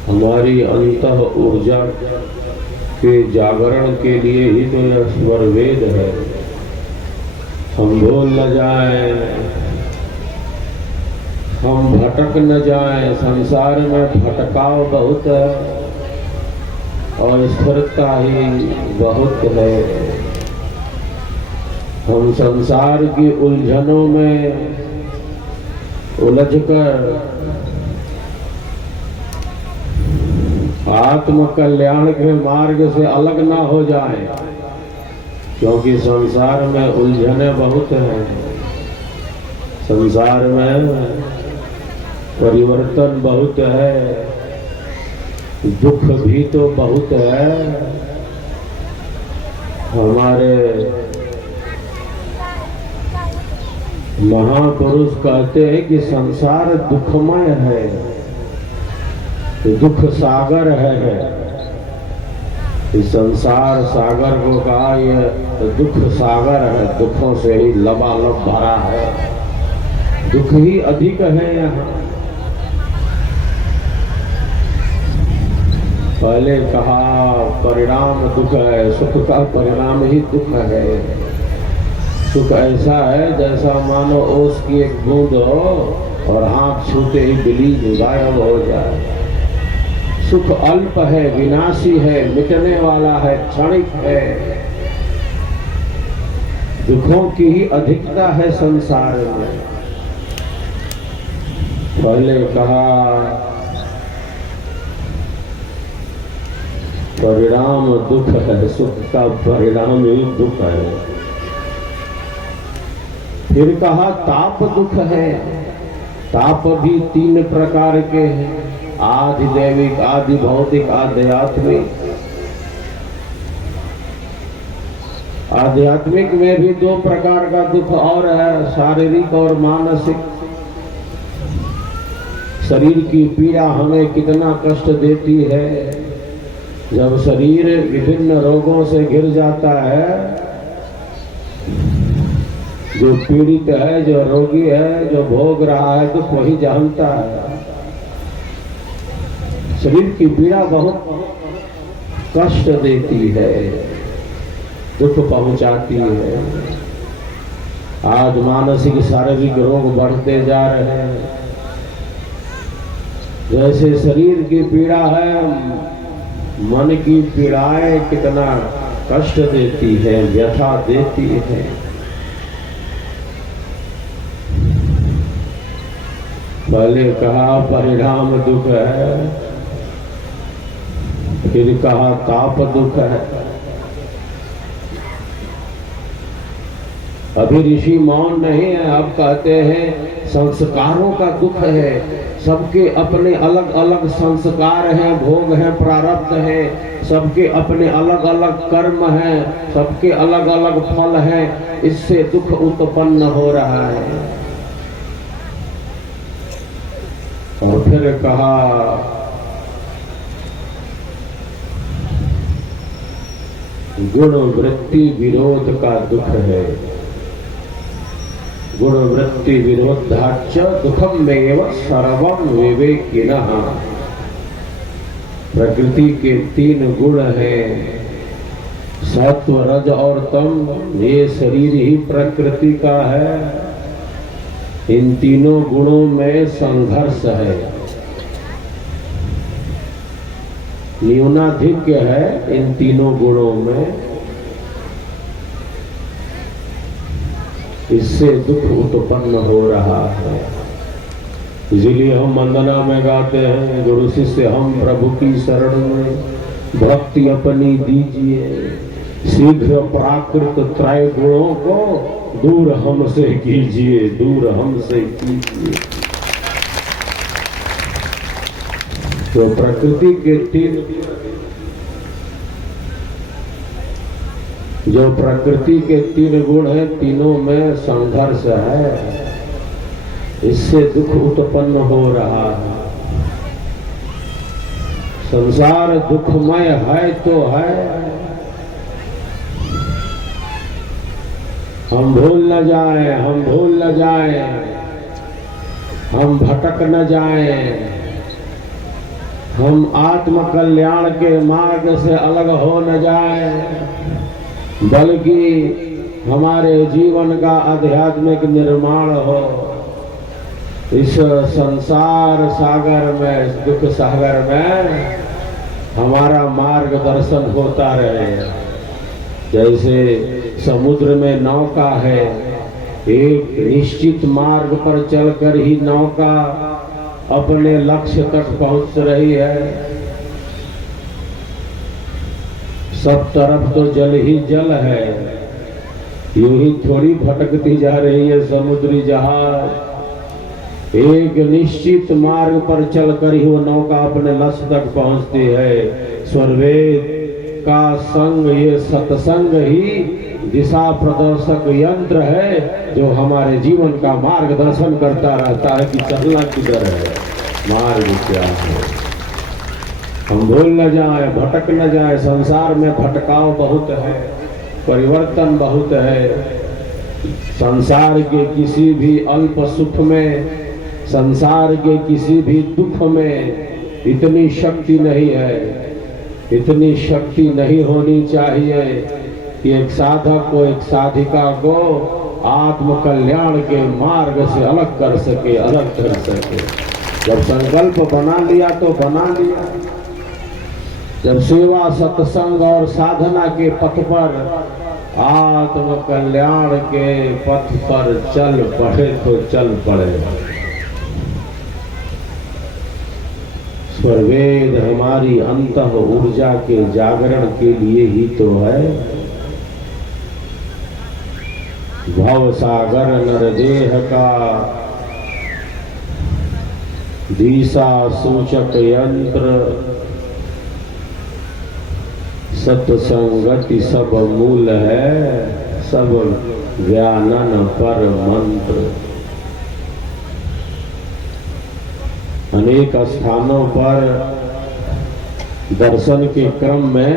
हमारी अंतः ऊर्जा के जागरण के लिए ही तो यह स्वर वेद है। हम भूल न जाएं, हम भटक न जाएं। संसार में भटकाव बहुत है और स्थिरता ही बहुत है। हम संसार की उलझनों में उलझकर आत्म कल्याण के मार्ग से अलग ना हो जाएं, क्योंकि संसार में उलझने बहुत हैं। संसार में परिवर्तन बहुत है, दुख भी तो बहुत है। हमारे महापुरुष कहते हैं कि संसार दुखमय है, दुख सागर है। इस संसार सागर को कहा यह दुख सागर है, दुखों से ही लबालब भरा है, दुख ही अधिक है यहाँ। पहले कहा परिणाम दुख है, सुख का परिणाम ही दुख है। सुख ऐसा है जैसा मानो ओस की एक बूंद हो और हाथ छूते ही बिलीज गायब हो जाए। सुख अल्प है, विनाशी है, मिटने वाला है, क्षणिक है। दुखों की ही अधिकता है संसार में। पहले कहा परिणाम दुख है, सुख का परिणाम ही दुख है। फिर कहा ताप दुख है। ताप भी 3 प्रकार के हैं, आदि दैविक, आदि भौतिक, आध्यात्मिक। आध्यात्मिक में भी 2 प्रकार का दुख और है, शारीरिक और मानसिक। शरीर की पीड़ा हमें कितना कष्ट देती है। जब शरीर विभिन्न रोगों से घिर जाता है, जो पीड़ित है, जो रोगी है, जो भोग रहा है दुख, वही जानता है। शरीर की पीड़ा बहुत कष्ट देती है, दुख पहुंचाती है। आज मानसिक शारीरिक रोग बढ़ते जा रहे हैं। जैसे शरीर की पीड़ा है, मन की पीड़ाएं कितना कष्ट देती है, व्यथा देती है। पहले कहा परिणाम दुख है, फिर कहा ताप दुख है। अभी ऋषि मौन नहीं है, अब कहते हैं संस्कारों का दुख है। सबके अपने अलग अलग संस्कार हैं, भोग हैं, प्रारब्ध हैं, सबके अपने अलग अलग कर्म हैं, सबके अलग अलग फल हैं, इससे दुख उत्पन्न हो रहा है। और फिर कहा गुण वृत्ति विरोध का दुख है। गुण वृत्ति विरोधाच्च दुखमेव सर्वं विवेकिनः। प्रकृति के 3 गुण हैं, सत्व, रज और तम। ये शरीर ही प्रकृति का है। इन तीनों गुणों में संघर्ष है। न्यूनाधिक्य है इन तीनों गुणों में, इससे दुख उत्पन्न हो रहा है। इसलिए हम वंदना में गाते हैं, गुरु शिष्य हम प्रभु की शरण में भक्ति अपनी दीजिए, शीघ्र प्राकृत त्रय गुणों को दूर हमसे कीजिए, दूर हमसे कीजिए। तो प्रकृति के तीन गुण हैं, तीनों में संघर्ष है, इससे दुख उत्पन्न हो रहा है। संसार दुखमय है तो है, हम भूल न जाए, हम भूल न जाए, हम भटक न जाए, हम आत्म कल्याण के मार्ग से अलग हो न जाए, बल्कि हमारे जीवन का आध्यात्मिक निर्माण हो। इस संसार सागर में, दुख सागर में हमारा मार्गदर्शन होता रहे। जैसे समुद्र में नौका है, एक निश्चित मार्ग पर चलकर ही नौका अपने लक्ष्य तक पहुंच रही है। सब तरफ तो जल ही जल है, यूं ही थोड़ी भटकती जा रही है समुद्री जहाज। एक निश्चित मार्ग पर चलकर ही वो नौका अपने लक्ष्य तक पहुंचती है। स्वरवेद का संग, ये सत्संग ही दिशा प्रदर्शक यंत्र है जो हमारे जीवन का मार्गदर्शन करता रहता है कि चलना किधर है, मार्ग क्या है। हम भूल न जाए, भटक न जाए। संसार में भटकाव बहुत है, परिवर्तन बहुत है। संसार के किसी भी अल्प सुख में, संसार के किसी भी दुख में इतनी शक्ति नहीं है, इतनी शक्ति नहीं होनी चाहिए कि एक साधक को, एक साधिका को आत्म कल्याण के मार्ग से अलग कर सके, अलग कर सके। जब संकल्प बना लिया तो बना लिया। जब सेवा, सत्संग और साधना के पथ पर, आत्म कल्याण के पथ पर चल पड़े तो चल पड़े। स्वरवेद हमारी अंतः ऊर्जा के जागरण के लिए ही तो है। भव सागर नरदेह का दिशा सूचक यंत्र, सत्संगति सब मूल है, सब ज्ञानन पर मंत्र। अनेक स्थानों पर दर्शन के क्रम में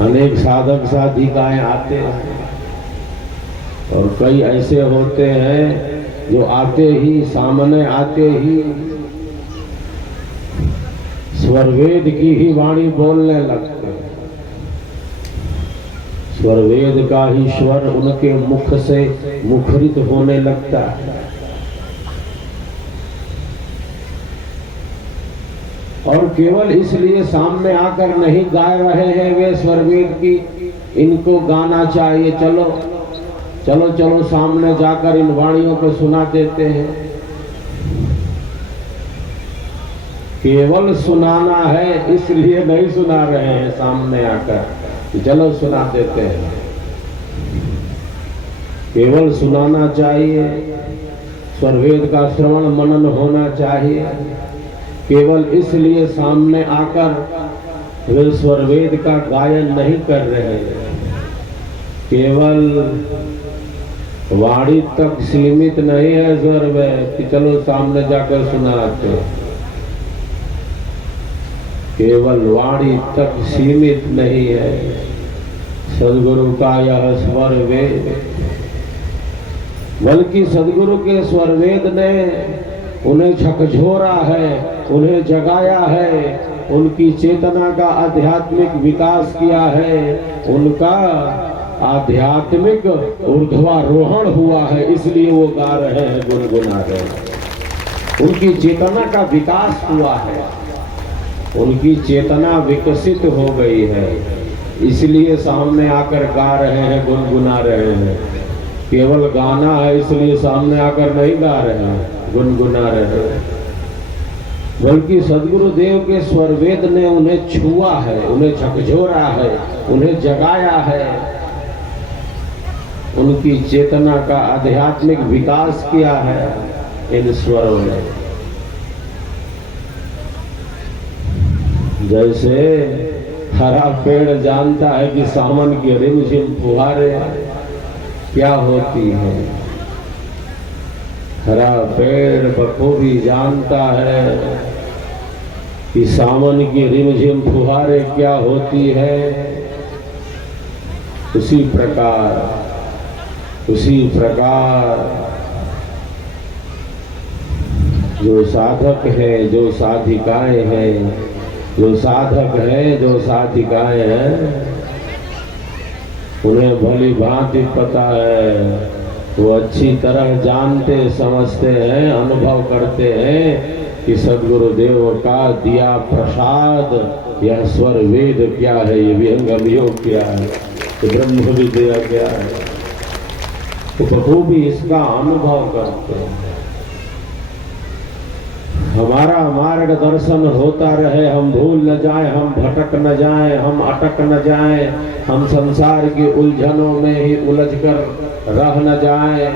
अनेक साधक साधिकाएं आते हैं, और कई ऐसे होते हैं जो आते ही, सामने आते ही स्वरवेद की ही वाणी बोलने लगते हैं। स्वरवेद का ही स्वर उनके मुख से मुखरित होने लगता है। और केवल इसलिए सामने आकर नहीं गा रहे हैं वे स्वरवेद की, इनको गाना चाहिए, चलो चलो चलो सामने जाकर इन वाणियों को सुना देते हैं। केवल सुनाना है इसलिए नहीं सुना रहे हैं सामने आकर, चलो सुना देते हैं। केवल सुनाना चाहिए, स्वरवेद का श्रवण मनन होना चाहिए। केवल इसलिए सामने आकर वे स्वरवेद का गायन नहीं कर रहे हैं, केवल वाणी तक सीमित नहीं है स्वरवेद कि चलो सामने जाकर सुनाते हैं। केवल वाणी तक सीमित नहीं है। सदगुरु का यह स्वरवेद, बल्कि सदगुरु के स्वरवेद ने उन्हें झकझोरा है, उन्हें जगाया है, उनकी चेतना का आध्यात्मिक विकास किया है, उनका आध्यात्मिक ऊर्ध्वारोहण हुआ है, इसलिए वो गा रहे हैं, गुनगुना रहे हैं। उनकी चेतना का विकास हुआ है। उनकी चेतना विकसित हो गई है, इसलिए सामने आकर गा रहे हैं, गुनगुना रहे हैं। केवल गाना है इसलिए सामने आकर नहीं गा रहे हैं, गुनगुना रहे हैं। बल्कि सदगुरु देव के स्वरवेद ने उन्हें छुआ है, उन्हें झकझोरा है, उन्हें जगाया है, उनकी चेतना का आध्यात्मिक विकास किया है इन स्वरों ने। जैसे हरा पेड़ जानता है कि सावन की रिमझिम फुहारें क्या होती है, हरा पेड़ बखूबी जानता है कि सावन की रिमझिम फुहारें क्या होती है। उसी प्रकार जो साधक है, जो साधिकाएं हैं, जो साधक हैं, जो साधिकाएं हैं, उन्हें भली भांति पता है, वो अच्छी तरह जानते समझते हैं, अनुभव करते हैं कि सद्गुरु देव का दिया प्रसाद, यह स्वर वेद क्या है, ये विहंगम योग क्या है, ये ब्रह्म विद्या क्या है, तो बखूबी इसका अनुभव करते हैं। हमारा मार्गदर्शन होता रहे, हम भूल न जाएं, हम भटक न जाएं, हम अटक न जाएं, हम संसार की उलझनों में ही उलझकर रह न जाएं,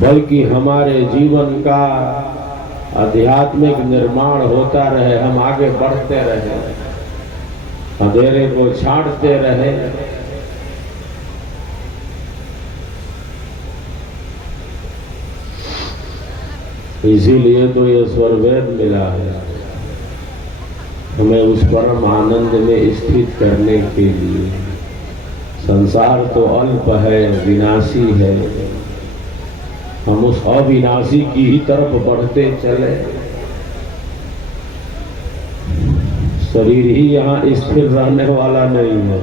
बल्कि हमारे जीवन का आध्यात्मिक निर्माण होता रहे, हम आगे बढ़ते रहे, अंधेरे को छांटते रहे। इसीलिए तो ये स्वरवेद मिला है हमें उस परम आनंद में स्थित करने के लिए। संसार तो अल्प है, विनाशी है, हम उस अविनाशी की ही तरफ बढ़ते चले। शरीर ही यहाँ स्थिर रहने वाला नहीं है,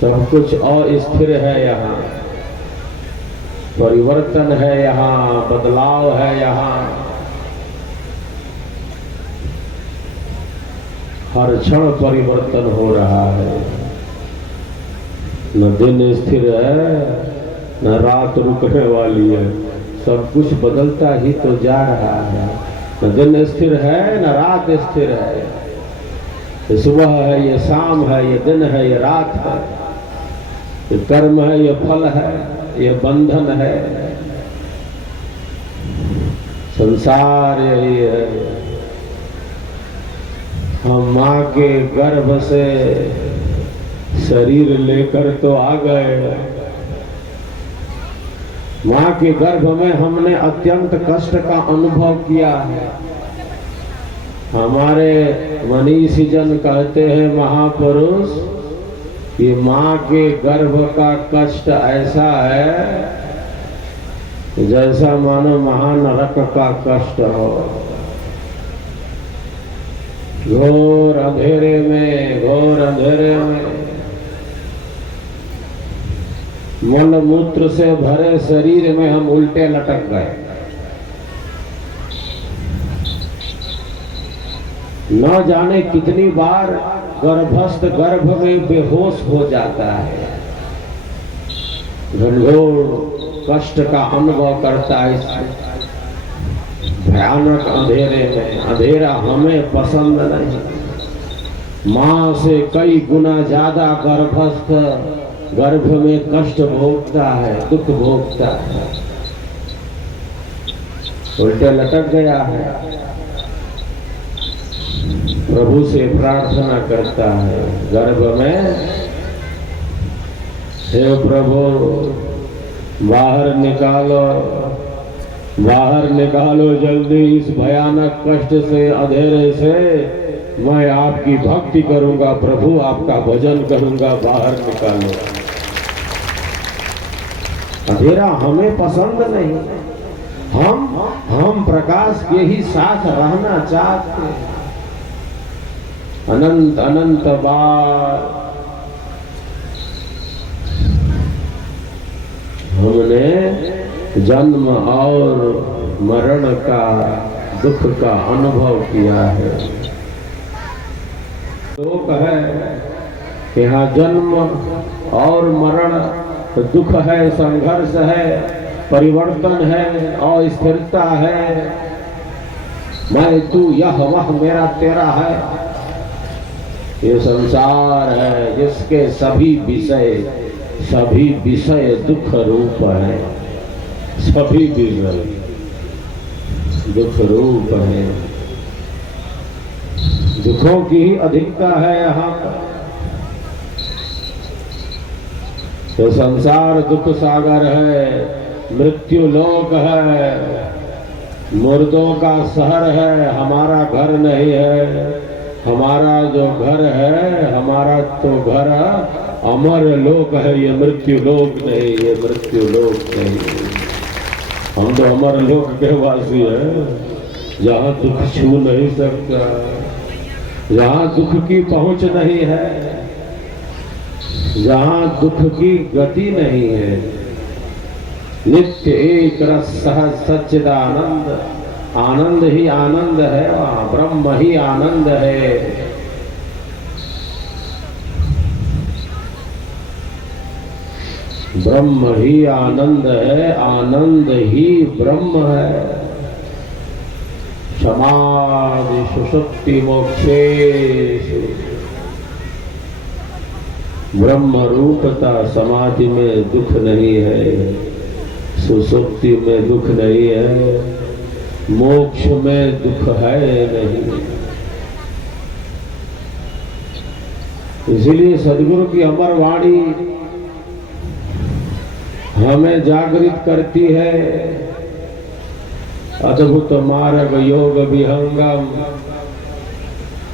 सब कुछ अस्थिर है यहाँ, परिवर्तन है यहाँ, बदलाव है यहाँ, हर क्षण परिवर्तन हो रहा है। न दिन स्थिर है, न रात रुकने वाली है, सब कुछ बदलता ही तो जा रहा है। न दिन स्थिर है, न रात स्थिर है, ये सुबह है, ये शाम है, ये दिन है, ये रात है, ये कर्म है, ये फल है, ये बंधन है, संसार यही है। हम माँ के गर्भ से शरीर लेकर तो आ गए, माँ के गर्भ में हमने अत्यंत कष्ट का अनुभव किया है। हमारे मनीषी जन कहते हैं, महापुरुष, कि माँ के गर्भ का कष्ट ऐसा है जैसा मानो महानरक का कष्ट हो। घोर अंधेरे में, घोर अंधेरे में मल मूत्र से भरे शरीर में हम उल्टे लटक गए। न जाने कितनी बार गर्भस्थ गर्भ में बेहोश हो जाता है, घनघोर कष्ट का अनुभव करता है इस भयानक अंधेरे में। अंधेरा हमें पसंद नहीं। माँ से कई गुना ज्यादा गर्भस्थ गर्भ में कष्ट भोगता है, दुख भोगता है, उल्टे लटक गया है। प्रभु से प्रार्थना करता है गर्भ में, हे प्रभु बाहर निकालो, बाहर निकालो जल्दी इस भयानक कष्ट से, अंधेरे से। मैं आपकी भक्ति करूंगा प्रभु, आपका भजन करूंगा, बाहर निकालो। अंधेरा हमें पसंद नहीं, हम प्रकाश के ही साथ रहना चाहते हैं। अनंत अनंत बार हमने जन्म और मरण का दुख का अनुभव किया है। शोक है कि यहाँ जन्म और मरण दुख है, संघर्ष है, परिवर्तन है, अस्थिरता है। मैं तू यह वह मेरा तेरा है। ये संसार है जिसके सभी विषय दुख रूप है। सभी विषय दुख रूप है। दुखों की ही अधिकता है यहाँ पर। तो संसार दुख सागर है, मृत्यु लोक है, मुर्दों का शहर है, हमारा घर नहीं है। हमारा जो घर है, हमारा तो घर अमर लोक है, ये मृत्यु लोक नहीं, ये मृत्यु लोक नहीं। हम तो अमर लोक के वासी हैं, जहाँ दुख छू नहीं सकता, जहाँ दुख की पहुंच नहीं है, जहाँ दुख की गति नहीं है। नित्य एक रस सहज सच्चिदानंद, आनंद ही आनंद है, वहाँ ब्रह्म ही आनंद है। ब्रह्म ही आनंद है, आनंद ही ब्रह्म है। समाधि सुषुप्ति मोक्षेषु ब्रह्म रूपता। समाधि में दुख नहीं है, सुषुप्ति में दुख नहीं है, मोक्ष में दुख है नहीं। इसलिए सदगुरु की अमर वाणी हमें जागृत करती है। अद्भुत मार्ग योग विहंगम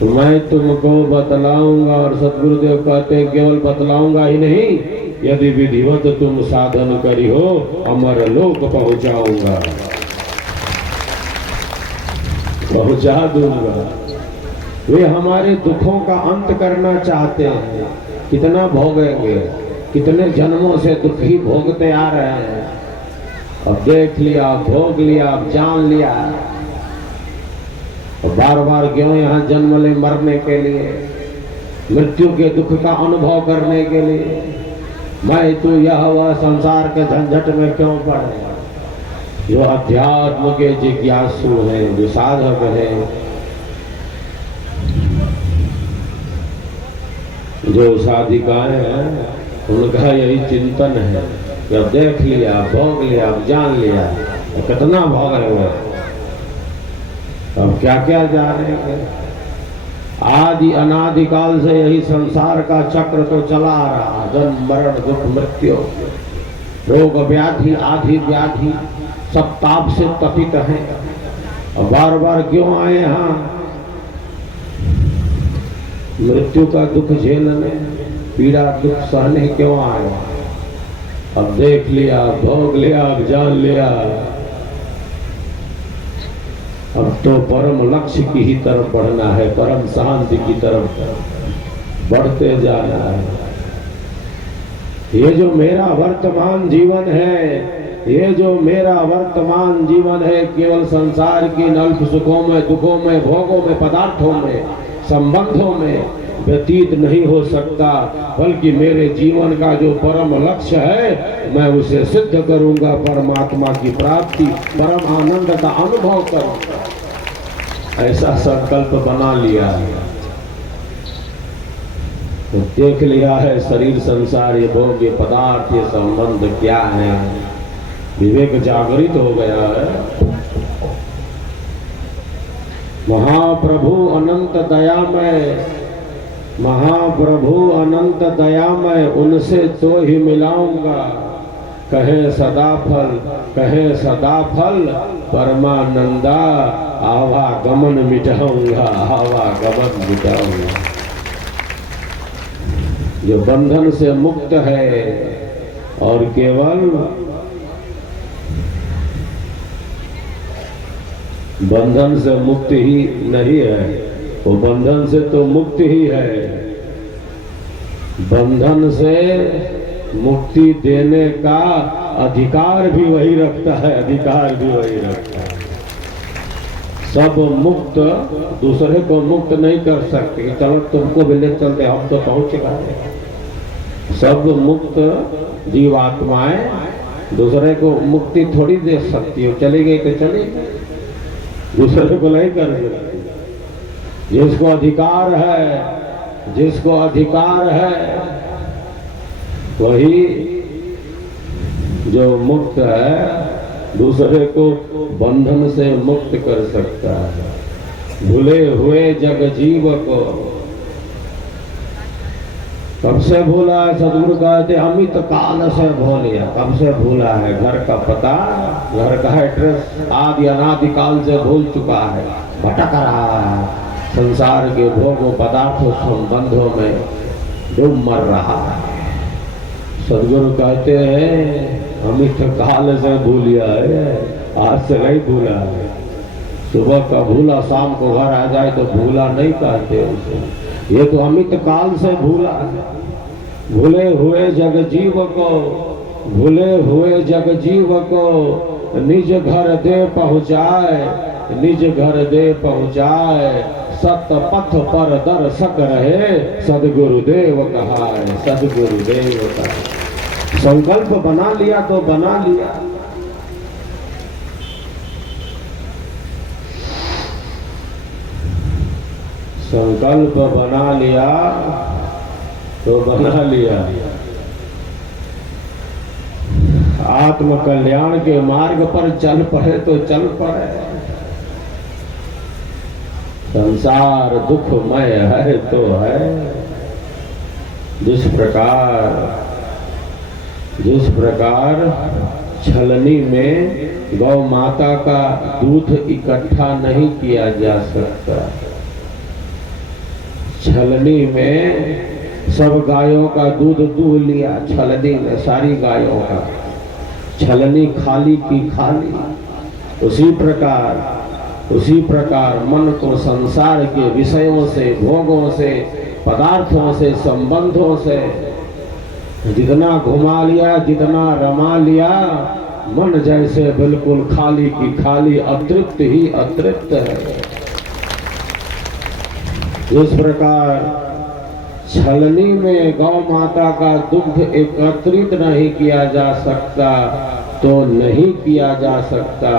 मैं तुमको बतलाऊंगा। और सतगुरुदेव कहते केवल बतलाऊंगा ही नहीं, यदि विधिवत तुम साधन करी हो अमर लोक पहुंचाऊंगा, पहुंचा दूंगा। वे हमारे दुखों का अंत करना चाहते हैं। कितना भोगेंगे, कितने जन्मों से दुख ही भोगते आ रहे हैं। अब देख लिया, भोग लिया, अब जान लिया। बार बार क्यों यहाँ जन्म ले मरने के लिए, मृत्यु के दुख का अनुभव करने के लिए। मैं तू यह वह संसार के झंझट में क्यों पड़े। जो अध्यात्म के जिज्ञासु हैं, जो साधक हैं, जो साधिकाएं हैं, उनका यही चिंतन है कि अब देख लिया, भोग लिया, अब जान लिया, कितना भोग रहे हुए, अब क्या क्या जानेंगे। आदि अनादिकाल से यही संसार का चक्र तो चला आ रहा। जन्म मरण दुख मृत्यु, रोग व्याधि आदि व्याधि सब ताप से तपित हैं। अब बार बार क्यों आए यहाँ मृत्यु का दुख झेलने, पीड़ा दुख सहने क्यों आए। अब देख लिया, भोग लिया, अब जान लिया, अब तो परम लक्ष्य की ही तरफ बढ़ना है, परम शांति की तरफ बढ़ते जाना है। ये जो मेरा वर्तमान जीवन है, ये जो मेरा वर्तमान जीवन है, केवल संसार की अल्प सुखों में, दुखों में, भोगों में, पदार्थों में, संबंधों में व्यतीत नहीं हो सकता, बल्कि मेरे जीवन का जो परम लक्ष्य है मैं उसे सिद्ध करूंगा। परमात्मा की प्राप्ति, परम आनंद का अनुभव करूंगा, ऐसा संकल्प बना लिया है। तो देख लिया है शरीर, संसार, ये भोग, ये पदार्थ, ये संबंध क्या है। विवेक जागृत हो गया है। महाप्रभु अनंत दयामय, महाप्रभु अनंत दयामय, उनसे तो ही मिलाऊंगा। कहे सदा फल, कहे सदा फल, परमानंदा आवागमन मिटाऊंगा, आवागमन मिटाऊंगा। जो बंधन से मुक्त है और केवल बंधन से मुक्त ही नहीं है, वो बंधन से तो मुक्त ही है। बंधन से मुक्ति देने का अधिकार भी वही रखता है, अधिकार भी वही रखता है। सब मुक्त दूसरे को मुक्त नहीं कर सकते कि चलो तुमको भी ले चलते, हम तो पहुंच गए। सब मुक्त जीवात्माएं दूसरे को मुक्ति थोड़ी दे सकती है, चली गई तो चली गई, दूसरे को नहीं कर सकती। जिसको अधिकार है, जिसको अधिकार है वही जो मुक्त है दूसरे को बंधन से मुक्त कर सकता है। भूले हुए जग जीव को कब से भूला है? सदगुरु कहते अमित काल से भूलिया। कब से भूला है? घर का पता, घर का एड्रेस आदि अनादि काल से भूल चुका है, भटक रहा है, संसार के भोगों पदार्थों संबंधों में डूब मर रहा है। सदगुरु कहते हैं अमित काल से भूलिया है, आज से नहीं भूला है। सुबह का भूला शाम को घर आ जाए तो भूला नहीं कहते उसे, ये तो अमित काल से भूला है। भूले हुए जग जीव को, भूले हुए जग जीव को निज घर दे पहुँचाए, निज घर दे पहुँचाए। सत पथ पर दर्शक रहे, सदगुरुदेव कहाए, सदगुरुदेव कहाए। संकल्प बना लिया तो बना लिया। संकल्प बना लिया तो बना लिया। आत्म कल्याण के मार्ग पर चल पड़े तो चल पड़े। संसार दुखमय है तो है। जिस प्रकार छलनी में गौ माता का दूध इकट्ठा नहीं किया जा सकता, छलनी में सब गायों का दूध दूह लिया, छलनी में सारी गायों का, छलनी खाली की खाली। उसी प्रकार मन को संसार के विषयों से, भोगों से, पदार्थों से, संबंधों से जितना घुमा लिया, जितना रमा लिया, मन जैसे बिल्कुल खाली की खाली, अतृप्त ही अतृप्त है। इस प्रकार छलनी में गौ माता का दुग्ध एकत्रित नहीं किया जा सकता तो नहीं किया जा सकता।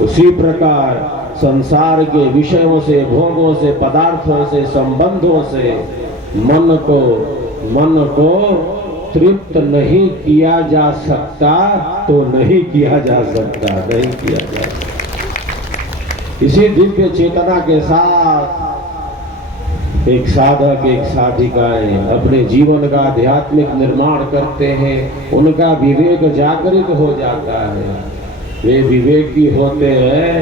उसी प्रकार संसार के विषयों से, भोगों से, पदार्थों से, संबंधों से मन को तृप्त नहीं किया जा सकता तो नहीं किया जा सकता, नहीं किया जा सकता। इसी दिव्य चेतना के साथ एक साधक, एक साधिकाएं अपने जीवन का आध्यात्मिक निर्माण करते हैं। उनका विवेक जागृत हो जाता है, वे विवेकी होते हैं,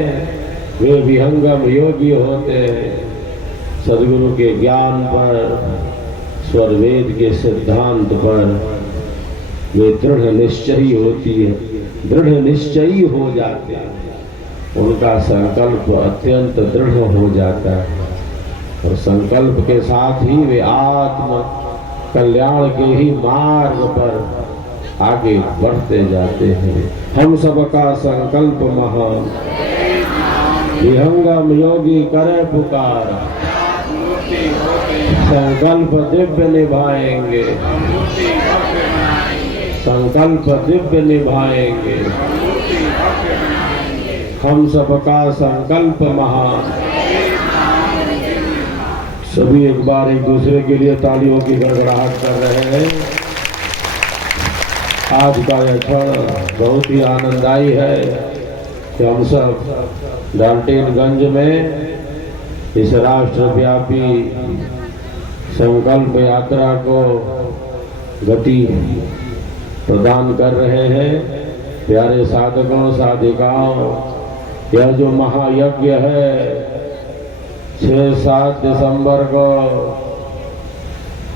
वे विहंगम योगी होते हैं। सदगुरु के ज्ञान पर, स्वर वेद के सिद्धांत पर वे दृढ़ निश्चयी होती है, दृढ़ निश्चयी हो जाते हैं। उनका संकल्प अत्यंत दृढ़ हो जाता है और संकल्प के साथ ही वे आत्म कल्याण के ही मार्ग पर आगे बढ़ते जाते हैं। हम सबका संकल्प महान, विहंगम योगी करे पुकार, संकल्प दिव्य निभाएंगे, संकल्प दिव्य निभाएंगे। हम सबका संकल्प महान। सभी एक बार एक दूसरे के लिए तालियों की गड़गड़ाहट कर रहे हैं। आज का यह क्षण बहुत ही आनंददायी है कि हम सब डाल्टनगंज में इस राष्ट्रव्यापी संकल्प यात्रा को गति प्रदान कर रहे हैं। प्यारे साधकों, साधिकाओं, यह जो महायज्ञ है 6-7 दिसंबर को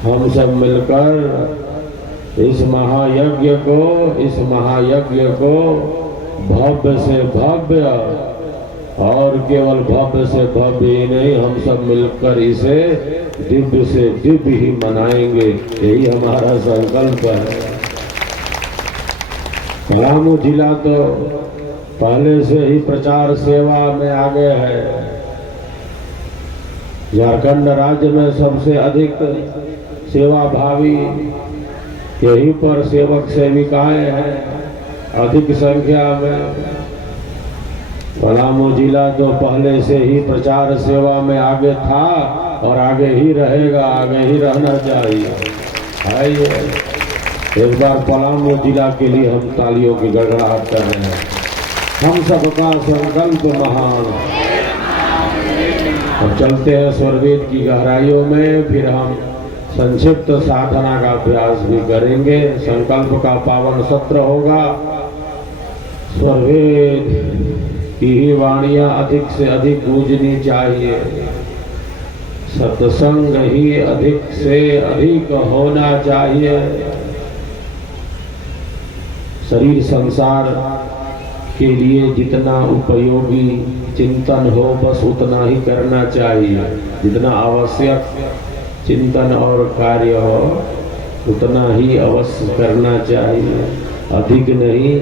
हम सब मिलकर इस महायज्ञ को भव्य से भव्य और केवल भव्य से भव्य ही नहीं, हम सब मिलकर इसे दिव्य से दिव्य ही मनाएंगे। यही हमारा संकल्प है। पलामू जिला तो पहले से ही प्रचार सेवा में आगे है। झारखंड राज्य में सबसे अधिक सेवा भावी यहीं पर सेवक सेविकाएं हैं अधिक संख्या में। पलामू जिला तो पहले से ही प्रचार सेवा में आगे था और आगे ही रहेगा, आगे ही रहना चाहिए। आइए एक बार पलामू जिला के लिए हम तालियों की गड़गड़ाहट कर रहे हैं। हम सबका संकल्प महान। अब चलते हैं स्वरवेद की गहराइयों में, फिर हम संक्षिप्त साधना का अभ्यास भी करेंगे। संकल्प का पावन सत्र होगा। स्वरवेद की ही वाणियां अधिक से अधिक गूंजनी चाहिए। सत्संग ही अधिक से अधिक होना चाहिए। शरीर संसार के लिए जितना उपयोगी चिंतन हो बस उतना ही करना चाहिए। जितना आवश्यक चिंतन और कार्य हो उतना ही अवश्य करना चाहिए, अधिक नहीं।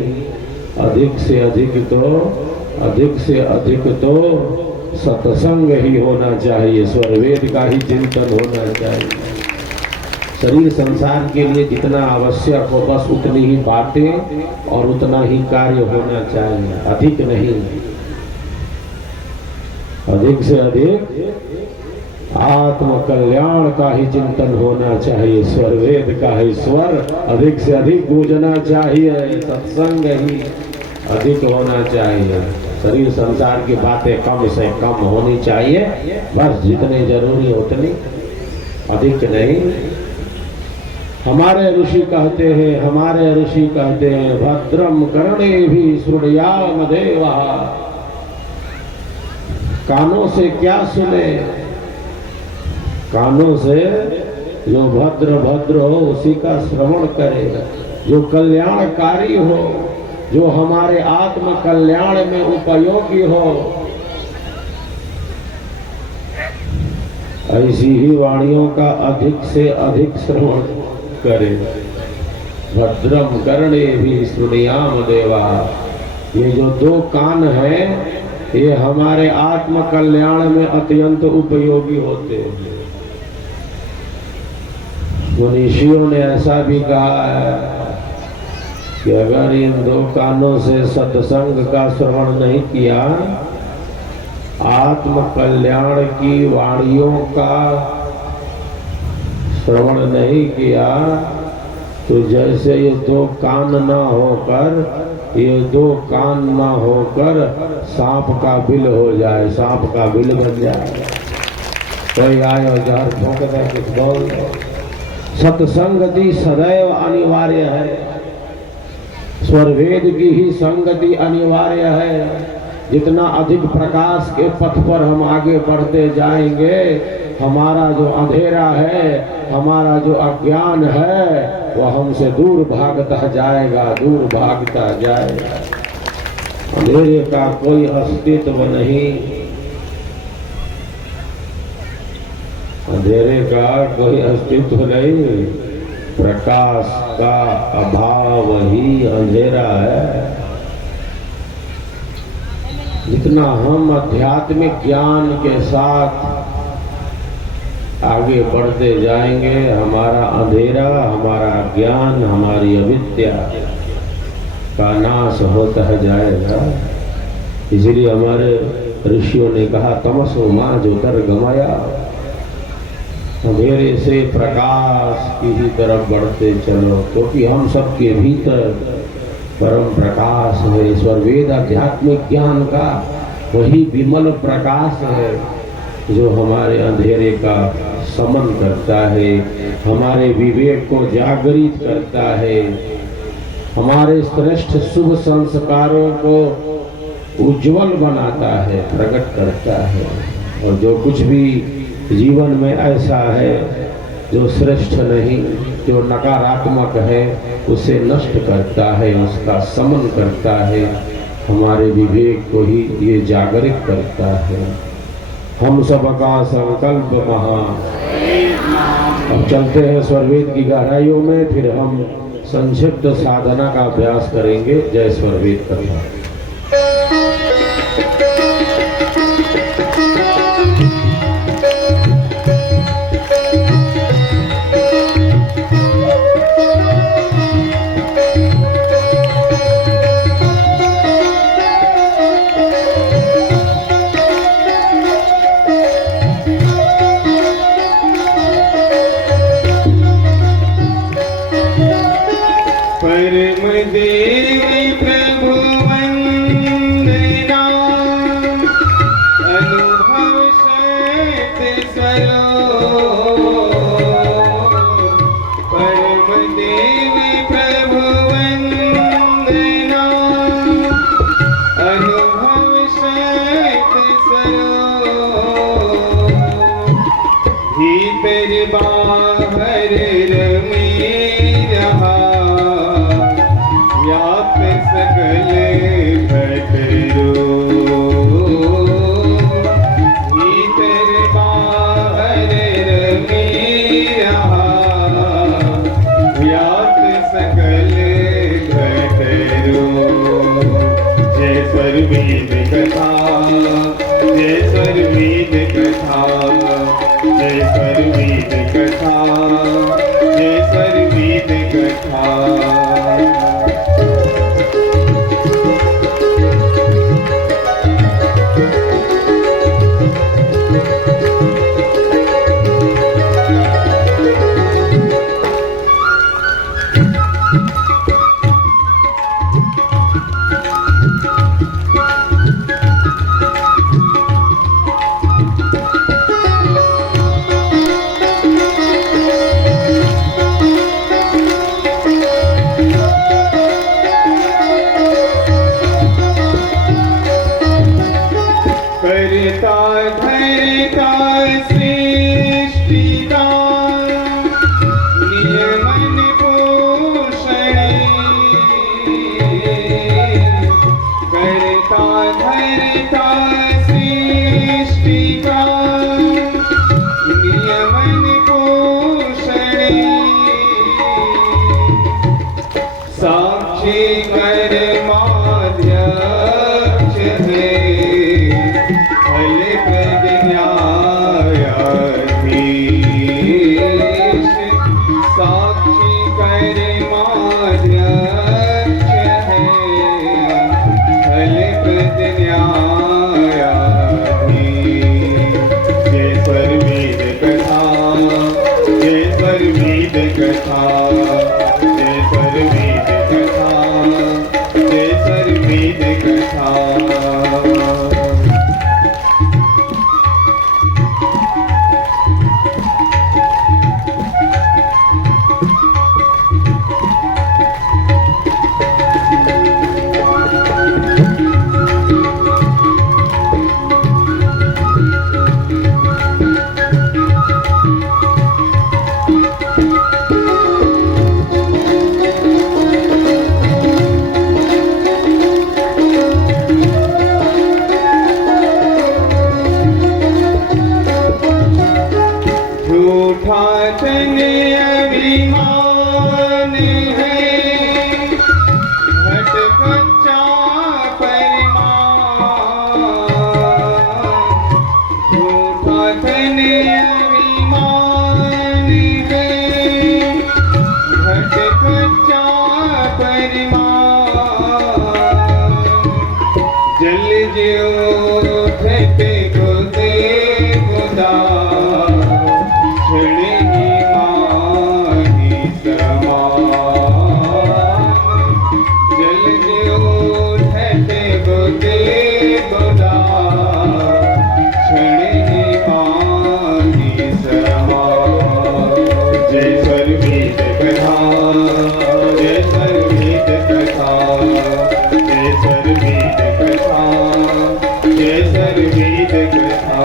अधिक से अधिक तो सत्संग ही होना चाहिए, स्वरवेद का ही चिंतन होना चाहिए। शरीर संसार के लिए जितना आवश्यक हो बस उतनी ही बातें और उतना ही कार्य होना चाहिए, अधिक नहीं। अधिक से अधिक आत्म कल्याण का ही चिंतन होना चाहिए, स्वरवेद का ही स्वर अधिक से अधिक गूंजना चाहिए, सत्संग ही अधिक होना चाहिए। शरीर संसार की बातें कम से कम होनी चाहिए, बस जितने जरूरी उतनी, अधिक नहीं। हमारे ऋषि कहते हैं भद्रम कर्णे भी श्रुणयाम देवा। कानों से क्या सुने? कानों से जो भद्र हो उसी का श्रवण करे, जो कल्याणकारी हो, जो हमारे आत्म कल्याण में उपयोगी हो, ऐसी ही वाणियों का अधिक से अधिक श्रवण करे। भद्रम कर्णे भी श्रुणयाम देवा। ये जो दो कान हैं ये हमारे आत्म कल्याण में अत्यंत उपयोगी होते हैं। मनीषियों ने ऐसा भी कहा है कि अगर इन दो कानों से सत्संग का श्रवण नहीं किया, आत्म कल्याण की वाणियों का श्रवण नहीं किया, तो जैसे ये दो कान ना होकर सांप का बिल हो जाए, सांप का बिल बन जाए। कोई आए और जहर ठोक दे, कुछ बोल दे। सत्संगति सदैव अनिवार्य है, स्वरवेद की ही संगति अनिवार्य है। जितना अधिक प्रकाश के पथ पर हम आगे बढ़ते जाएंगे, हमारा जो अंधेरा है, हमारा जो अज्ञान है, वह हमसे दूर भागता जाएगा। अंधेरे का कोई अस्तित्व नहीं, अंधेरे का कोई अस्तित्व नहीं। प्रकाश का अभाव ही अंधेरा है। जितना हम आध्यात्मिक ज्ञान के साथ आगे बढ़ते जाएंगे, हमारा अंधेरा, हमारा ज्ञान, हमारी अविद्या का नाश होता जाएगा। इसलिए हमारे ऋषियों ने कहा तमसो मां ज्योतिर्गमया। अंधेरे से प्रकाश की ही तरफ बढ़ते चलो, क्योंकि हम सबके भीतर परम प्रकाश है। स्वरवेद आध्यात्मिक ज्ञान का वही विमल प्रकाश है जो हमारे अंधेरे का समन करता है, हमारे विवेक को जागृत करता है, हमारे श्रेष्ठ शुभ संस्कारों को उज्जवल बनाता है, प्रकट करता है। और जो कुछ भी जीवन में ऐसा है जो श्रेष्ठ नहीं, जो नकारात्मक है, उसे नष्ट करता है, उसका समन करता है, हमारे विवेक को ही ये जागृत करता है। हम सबका संकल्प महान। अब चलते हैं स्वरवेद की गहराइयों में, फिर हम संक्षिप्त साधना का अभ्यास करेंगे। जय स्वरवेद कथा। परम देवी प्रभु वंदना, अनुभव सत्य सरो। परम देवी प्रभु वंदना, अनुभव सत्य सरो। भीतर बाहर रमी रहा, व्याप सकल घटरो। भीतर बाहर रमी रहा, व्याप सकल घटरो। जय स्वरवेद कथा, जय स्वरवेद कथा, जय स्वरवेद कथा, जय स्वरवेद कथा। करता धरता सृष्टि का, नियमन पोषण। करता धरता सृष्टि का, नियमन पोषण। साक्षी कर्माध्यक्ष है, फल प्रद न्यायाधीश। साक्षी कर्माध्यक्ष है, फल प्रद न्यायाधीश। जय स्वरवेद कथा, जय स्वरवेद कथा, जय स्वरवेद कथा, जय स्वरवेद कथा। झूठा तन अभिमान है, घट कच्चा परिमाण। झूठा तन अभिमान है, घट कच्चा परिमाण। जल ज्योति गोदे गोदा, जल ज्योति गोदे गोदा, क्षण मानी समान। जय स्वरवेद कथा, जय स्वरवेद कथा, जय स्वरवेद कथा, जय स्वरवेद कथा।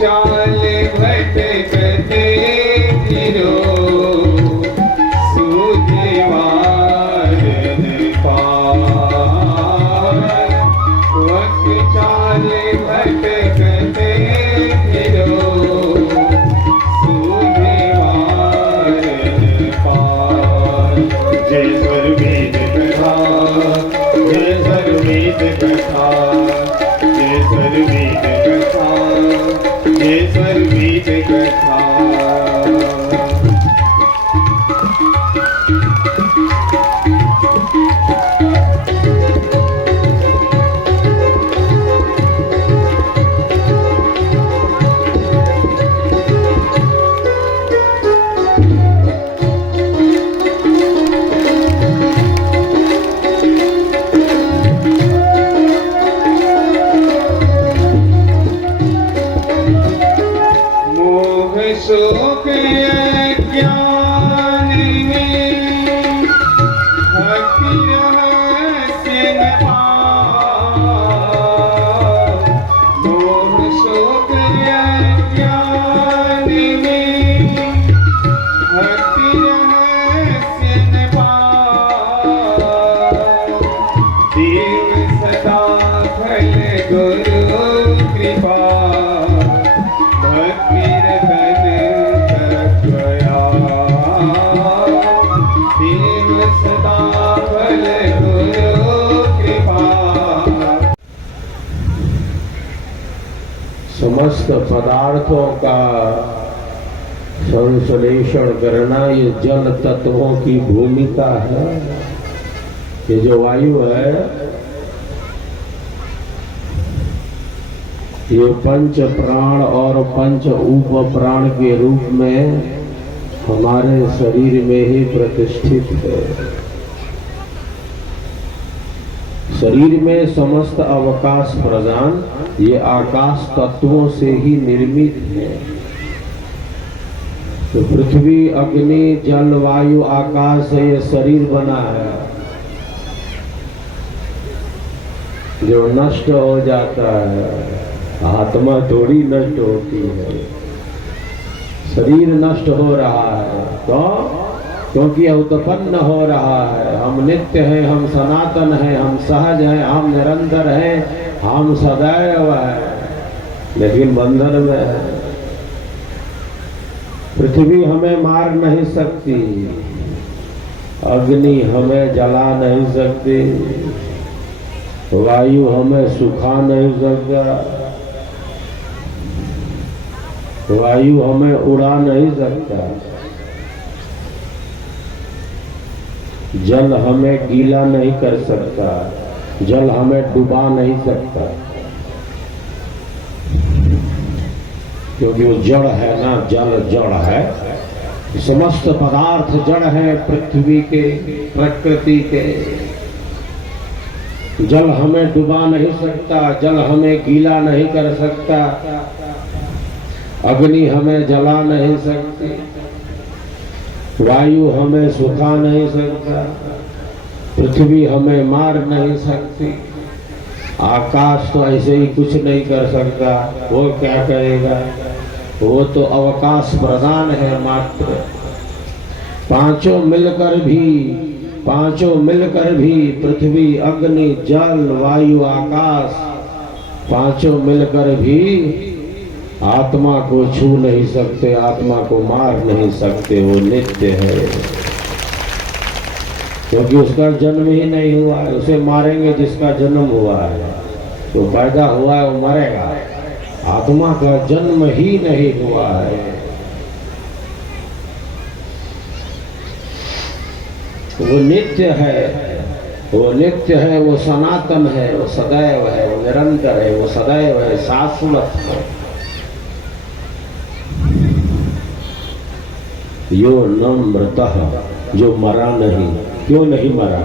चाल भटकते फिरो सूझे मार्ग पार। वक्त चाल भटकते फिरो सूझे मार्ग पार। जय सर्ववेद कथा, जय सर्ववेद कथा, जय सर्ववेद कथा, जय सर्ववेद कथा। मोह शोक अज्ञान में भक्ति रहस्य न पार। मोह शोक अज्ञान में भक्ति रहस्य न पार। देव सदा फल गुरु कृपा भक्तिरतन तत्वया। देव सदा फल गुरु कृपा। समस्त पदार्थों का संश्लेषण करना ये जल तत्वों की भूमिका है। ये जो वायु है ये पंच प्राण और पंच उप प्राण के रूप में हमारे शरीर में ही प्रतिष्ठित है। शरीर में समस्त अवकाश प्रदान ये आकाश तत्वों से ही निर्मित है। तो पृथ्वी अग्नि जल वायु आकाश से ये शरीर बना है जो नष्ट हो जाता है। आत्मा थोड़ी नष्ट होती है, शरीर नष्ट हो रहा है तो क्योंकि उत्पन्न हो रहा है। हम नित्य हैं, हम सनातन हैं, हम सहज हैं, हम निरंतर हैं, हम सदैव हैं, लेकिन बंधन में है। पृथ्वी हमें मार नहीं सकती, अग्नि हमें जला नहीं सकती, वायु हमें सुखा नहीं सकता, वायु हमें उड़ा नहीं सकता, जल हमें गीला नहीं कर सकता, जल हमें डुबा नहीं सकता, क्योंकि वो जड़ है ना, जल जड़ है। समस्त पदार्थ जड़ है पृथ्वी के, प्रकृति के। जल हमें डुबा नहीं सकता, जल हमें गीला नहीं कर सकता, अग्नि हमें जला नहीं सकती, वायु हमें सुखा नहीं सकता, पृथ्वी हमें मार नहीं सकती, आकाश तो ऐसे ही कुछ नहीं कर सकता। वो क्या करेगा? वो तो अवकाश प्रदान है मात्र। पांचों मिलकर भी पृथ्वी अग्नि जल वायु आकाश पांचों मिलकर भी आत्मा को छू नहीं सकते, आत्मा को मार नहीं सकते। वो नित्य है, क्योंकि उसका जन्म ही नहीं हुआ है। उसे मारेंगे जिसका जन्म हुआ है, तो पैदा हुआ है वो मरेगा। आत्मा का जन्म ही नहीं हुआ है, वो नित्य है, वो नित्य है, वो सनातन है, वो सदैव है, वो निरंतर है, वो सदैव है, शाश्वत है। यो न मृतः, जो मरा नहीं। क्यों नहीं मरा?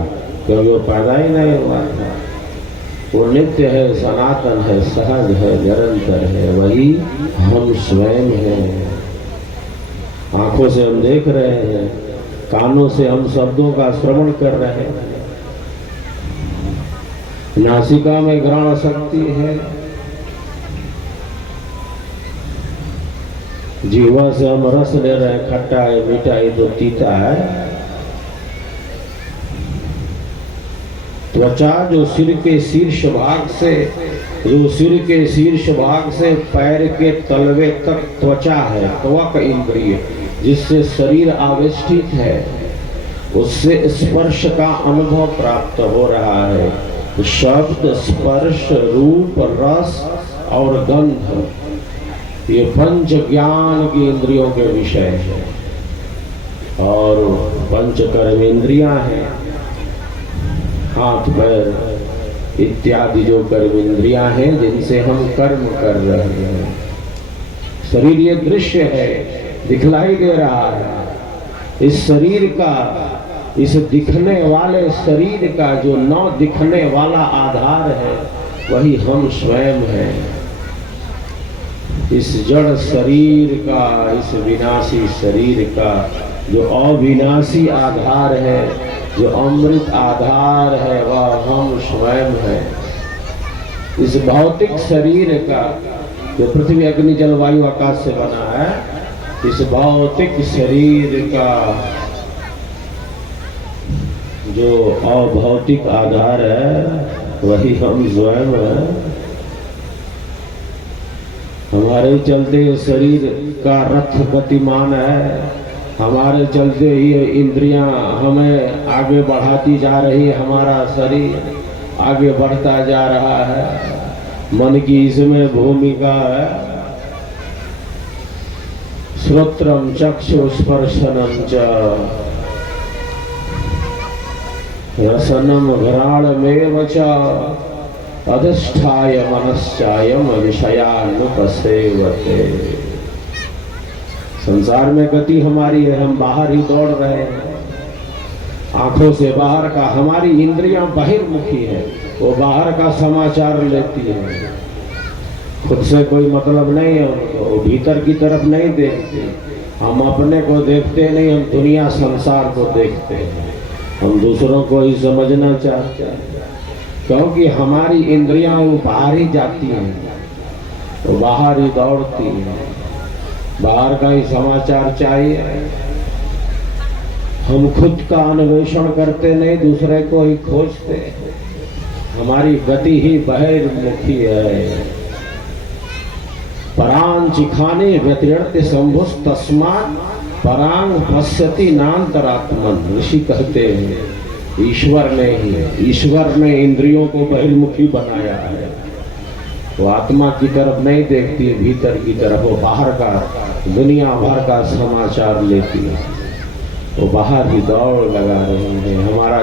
क्योंकि वो पैदा ही नहीं हुआ था। वो नित्य है, सनातन है, सहज है, निरंतर है। वही हम स्वयं हैं। आंखों से हम देख रहे हैं, कानों से हम शब्दों का श्रवण कर रहे हैं, नासिका में घ्राण शक्ति है, जीवा से हम रस ले रहे हैं, खट्टा है, मीठा है, तो तीता है। त्वचा जो सिर के शीर्ष भाग से, जो सिर के शीर्ष भाग से पैर के तलवे तक त्वचा है, त्वक इंद्रिय जिससे शरीर आवेष्टित है, उससे स्पर्श का अनुभव प्राप्त हो रहा है। शब्द, स्पर्श, रूप, रस और गंध, ये पंच ज्ञान की इंद्रियों के विषय है। और पंच कर्म इंद्रियां हैं, हाथ पैर इत्यादि जो कर्म इंद्रियां हैं जिनसे हम कर्म कर रहे हैं। शरीर ये दृश्य है, दिखलाई दे रहा है। इस शरीर का, इस दिखने वाले शरीर का जो न दिखने वाला आधार है वही हम स्वयं हैं। इस जड़ शरीर का, इस विनाशी शरीर का जो अविनाशी आधार है, जो अमृत आधार है, वह हम स्वयं हैं। इस भौतिक शरीर का जो पृथ्वी अग्नि जल वायु आकाश से बना है, इस भौतिक शरीर का जो अभौतिक आधार है वही हम स्वयं हैं। हमारे चलते शरीर का रथ गतिमान है, हमारे चलते ये इंद्रियां हमें आगे बढ़ाती जा रही है, हमारा शरीर आगे बढ़ता जा रहा है। मन की इसमें भूमिका है। श्रोत्रम चक्षु स्पर्शनम च रसनम घ्राणमेव च अधिष्ठाय मनश्चायम विषयानुपसेवते। संसार में गति हमारी है, हम बाहर ही दौड़ रहे हैं। आंखों से बाहर का, हमारी इंद्रियां बहिर्मुखी है, वो बाहर का समाचार लेती है। खुद से कोई मतलब नहीं है उनको, वो भीतर की तरफ नहीं देखती। हम अपने को देखते नहीं, हम दुनिया संसार को देखते हैं। हम दूसरों को ही समझना चाहते हैं, क्योंकि हमारी इंद्रियां वो बाहर ही जाती हैं, वो बाहर ही दौड़ती हैं, बाहर का ही समाचार चाहिए। हम खुद का अन्वेषण करते नहीं, दूसरे को ही खोजते। हमारी गति ही बहिर्मुखी है। परां चिखाने व्यतिरक्त शंभुस तस्मात् परांग पश्यति नान्तरात्मन। ऋषि कहते हैं ईश्वर ने इंद्रियों को बहिर्मुखी बनाया है। वो आत्मा की तरफ नहीं देखती, भीतर की तरफ। वो बाहर का, दुनिया भर का समाचार लेती है, वो बाहर ही दौड़ लगा रही है। हमारा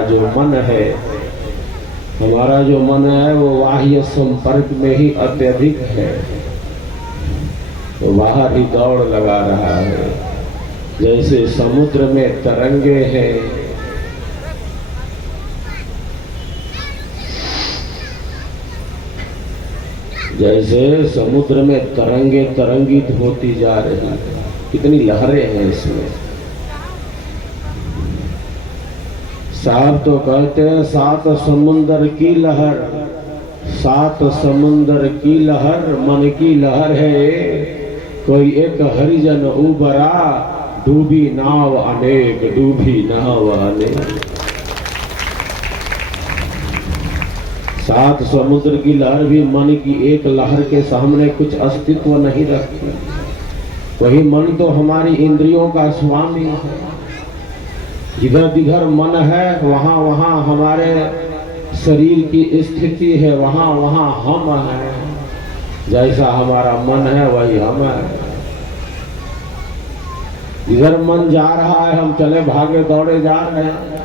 जो मन है वो बाह्य संपर्क में ही अत्यधिक है, वो बाहर ही दौड़ लगा रहा है। जैसे समुद्र में तरंगे हैं, जैसे समुद्र में तरंगे तरंगित होती जा रही है। कितनी लहरें हैं इसमें। साहब तो कहते हैं सात समुंदर की लहर, सात समुंदर की लहर मन की लहर है। कोई एक हरिजन उबरा, डूबी नाव अनेक, डूबी नाव अनेक। सात समुद्र की लहर भी मन की एक लहर के सामने कुछ अस्तित्व नहीं रखती। वही मन तो हमारी इंद्रियों का स्वामी है। जिधर जिधर मन है वहां वहां हमारे शरीर की स्थिति है, वहां वहां हम हैं। जैसा हमारा मन है वही हम है। इधर मन जा रहा है, हम चले भागे दौड़े जा रहे हैं।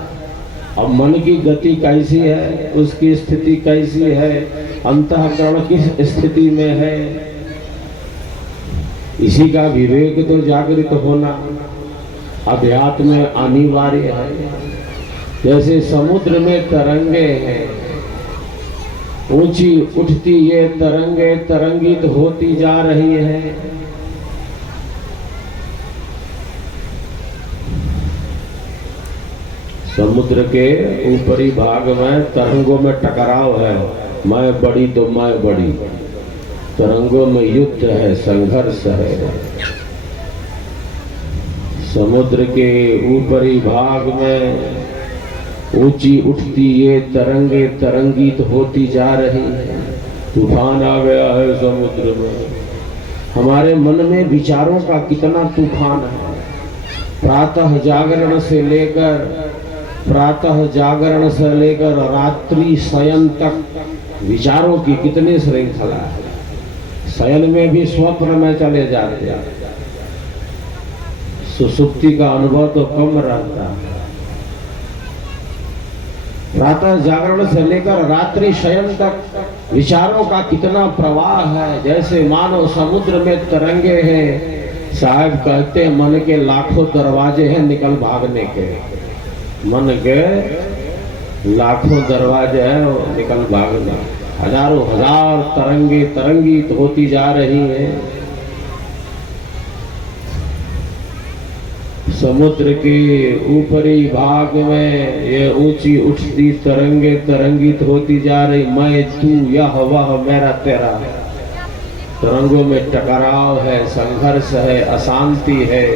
अब मन की गति कैसी है, उसकी स्थिति कैसी है, अंतःकरण किस स्थिति में है, इसी का विवेक तो जागृत होना अध्यात्म में अनिवार्य है। जैसे समुद्र में तरंगे हैं, ऊंची उठती ये तरंगे तरंगित होती जा रही है। समुद्र के ऊपरी भाग में तरंगों में टकराव है, मैं बड़ी तो मैं बड़ी। तरंगों में युद्ध है, संघर्ष है। समुद्र के ऊपरी भाग में ऊंची उठती ये तरंगे तरंगित होती जा रही है। तूफान आ गया है समुद्र में। हमारे मन में विचारों का कितना तूफान है। प्रातः जागरण से लेकर रात्रि शयन तक विचारों की कितनी श्रृंखला है। शयन में भी स्वप्न में चले जाते हैं। सुसुप्ति का अनुभव तो कम रहता है। प्रातः जागरण से लेकर रात्रि शयन तक विचारों का कितना प्रवाह है। जैसे मानो समुद्र में तरंगे हैं। साहब कहते मन के लाखों दरवाजे हैं निकल भागने के। मन के लाखों दरवाजे हैं निकल भागने। हजारों हजार तरंगे तरंगित होती जा रही हैं। समुद्र के ऊपरी भाग में ये ऊंची उठती तरंगे तरंगित होती जा रही। मैं तू यह वह मेरा तेरा। तरंगों में टकराव है, संघर्ष है, अशांति है।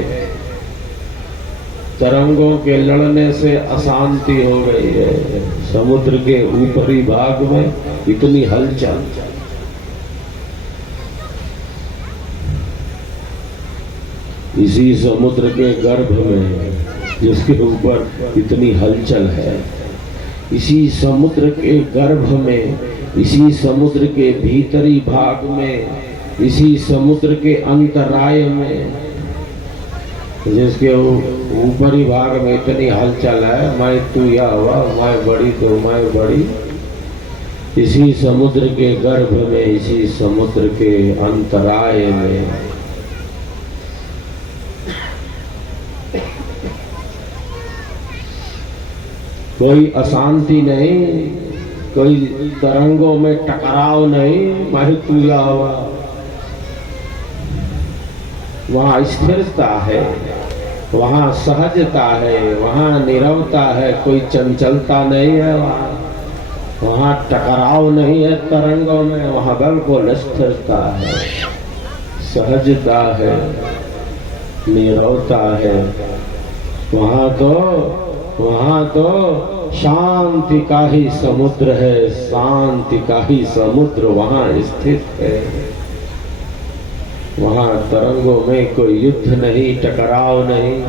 तरंगों के लड़ने से अशांति हो गई है। समुद्र के ऊपरी भाग में इतनी हलचल। इसी समुद्र के गर्भ में जिसके ऊपर इतनी हलचल है, इसी समुद्र के गर्भ में, इसी समुद्र के भीतरी भाग में, इसी समुद्र के अंतराय में, जिसके ऊपरी भाग में इतनी हलचल है। मैं तू या हुआ, मैं बड़ी तो मैं बड़ी। इसी समुद्र के गर्भ में, इसी समुद्र के अंतराय में कोई अशांति नहीं, कोई तरंगों में टकराव नहीं। मैं तू या हुआ, वहां स्थिरता है, वहां सहजता है, वहां नीरवता है, कोई चंचलता नहीं है। वहां टकराव नहीं है तरंगों में, वहां बिल्कुल स्थिरता है, सहजता है, नीरवता है। वहां तो शांति का ही समुद्र है, शांति का ही समुद्र वहां स्थित है। वहां तरंगों में कोई युद्ध नहीं, टकराव नहीं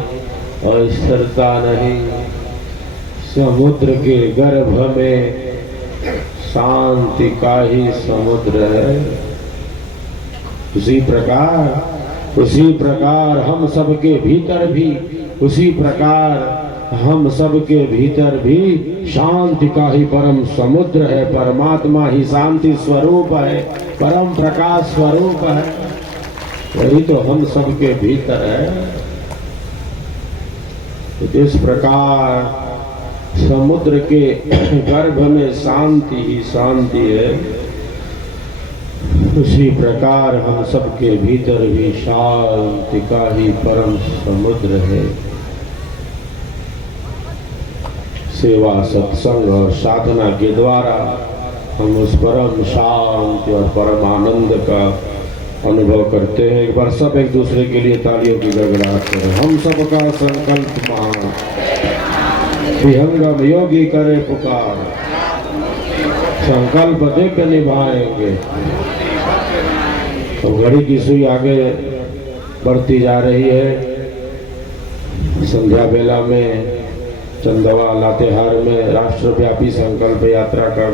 और स्थिरता नहीं। समुद्र के गर्भ में शांति का ही समुद्र है। उसी प्रकार हम सबके भीतर भी, उसी प्रकार हम सबके भीतर भी शांति का ही परम समुद्र है। परमात्मा ही शांति स्वरूप है, परम प्रकाश स्वरूप है। वही तो हम सबके भीतर है। इस प्रकार समुद्र के गर्भ में शांति ही शांति है। उसी प्रकार हम सबके भीतर भी शांति का ही परम समुद्र है। सेवा, सत्संग और साधना के द्वारा हम उस परम शांति और परम आनंद का अनुभव करते हैं। एक बार सब एक दूसरे के लिए तालियों की गड़गड़ाहट करें। हम सबका संकल्प महान, विहंगम योगी करे पुकार, संकल्प देकर निभाएंगे। तो घड़ी की सुई आगे बढ़ती जा रही है। संध्या बेला में चंदवा लातेहार में राष्ट्रव्यापी संकल्प यात्रा का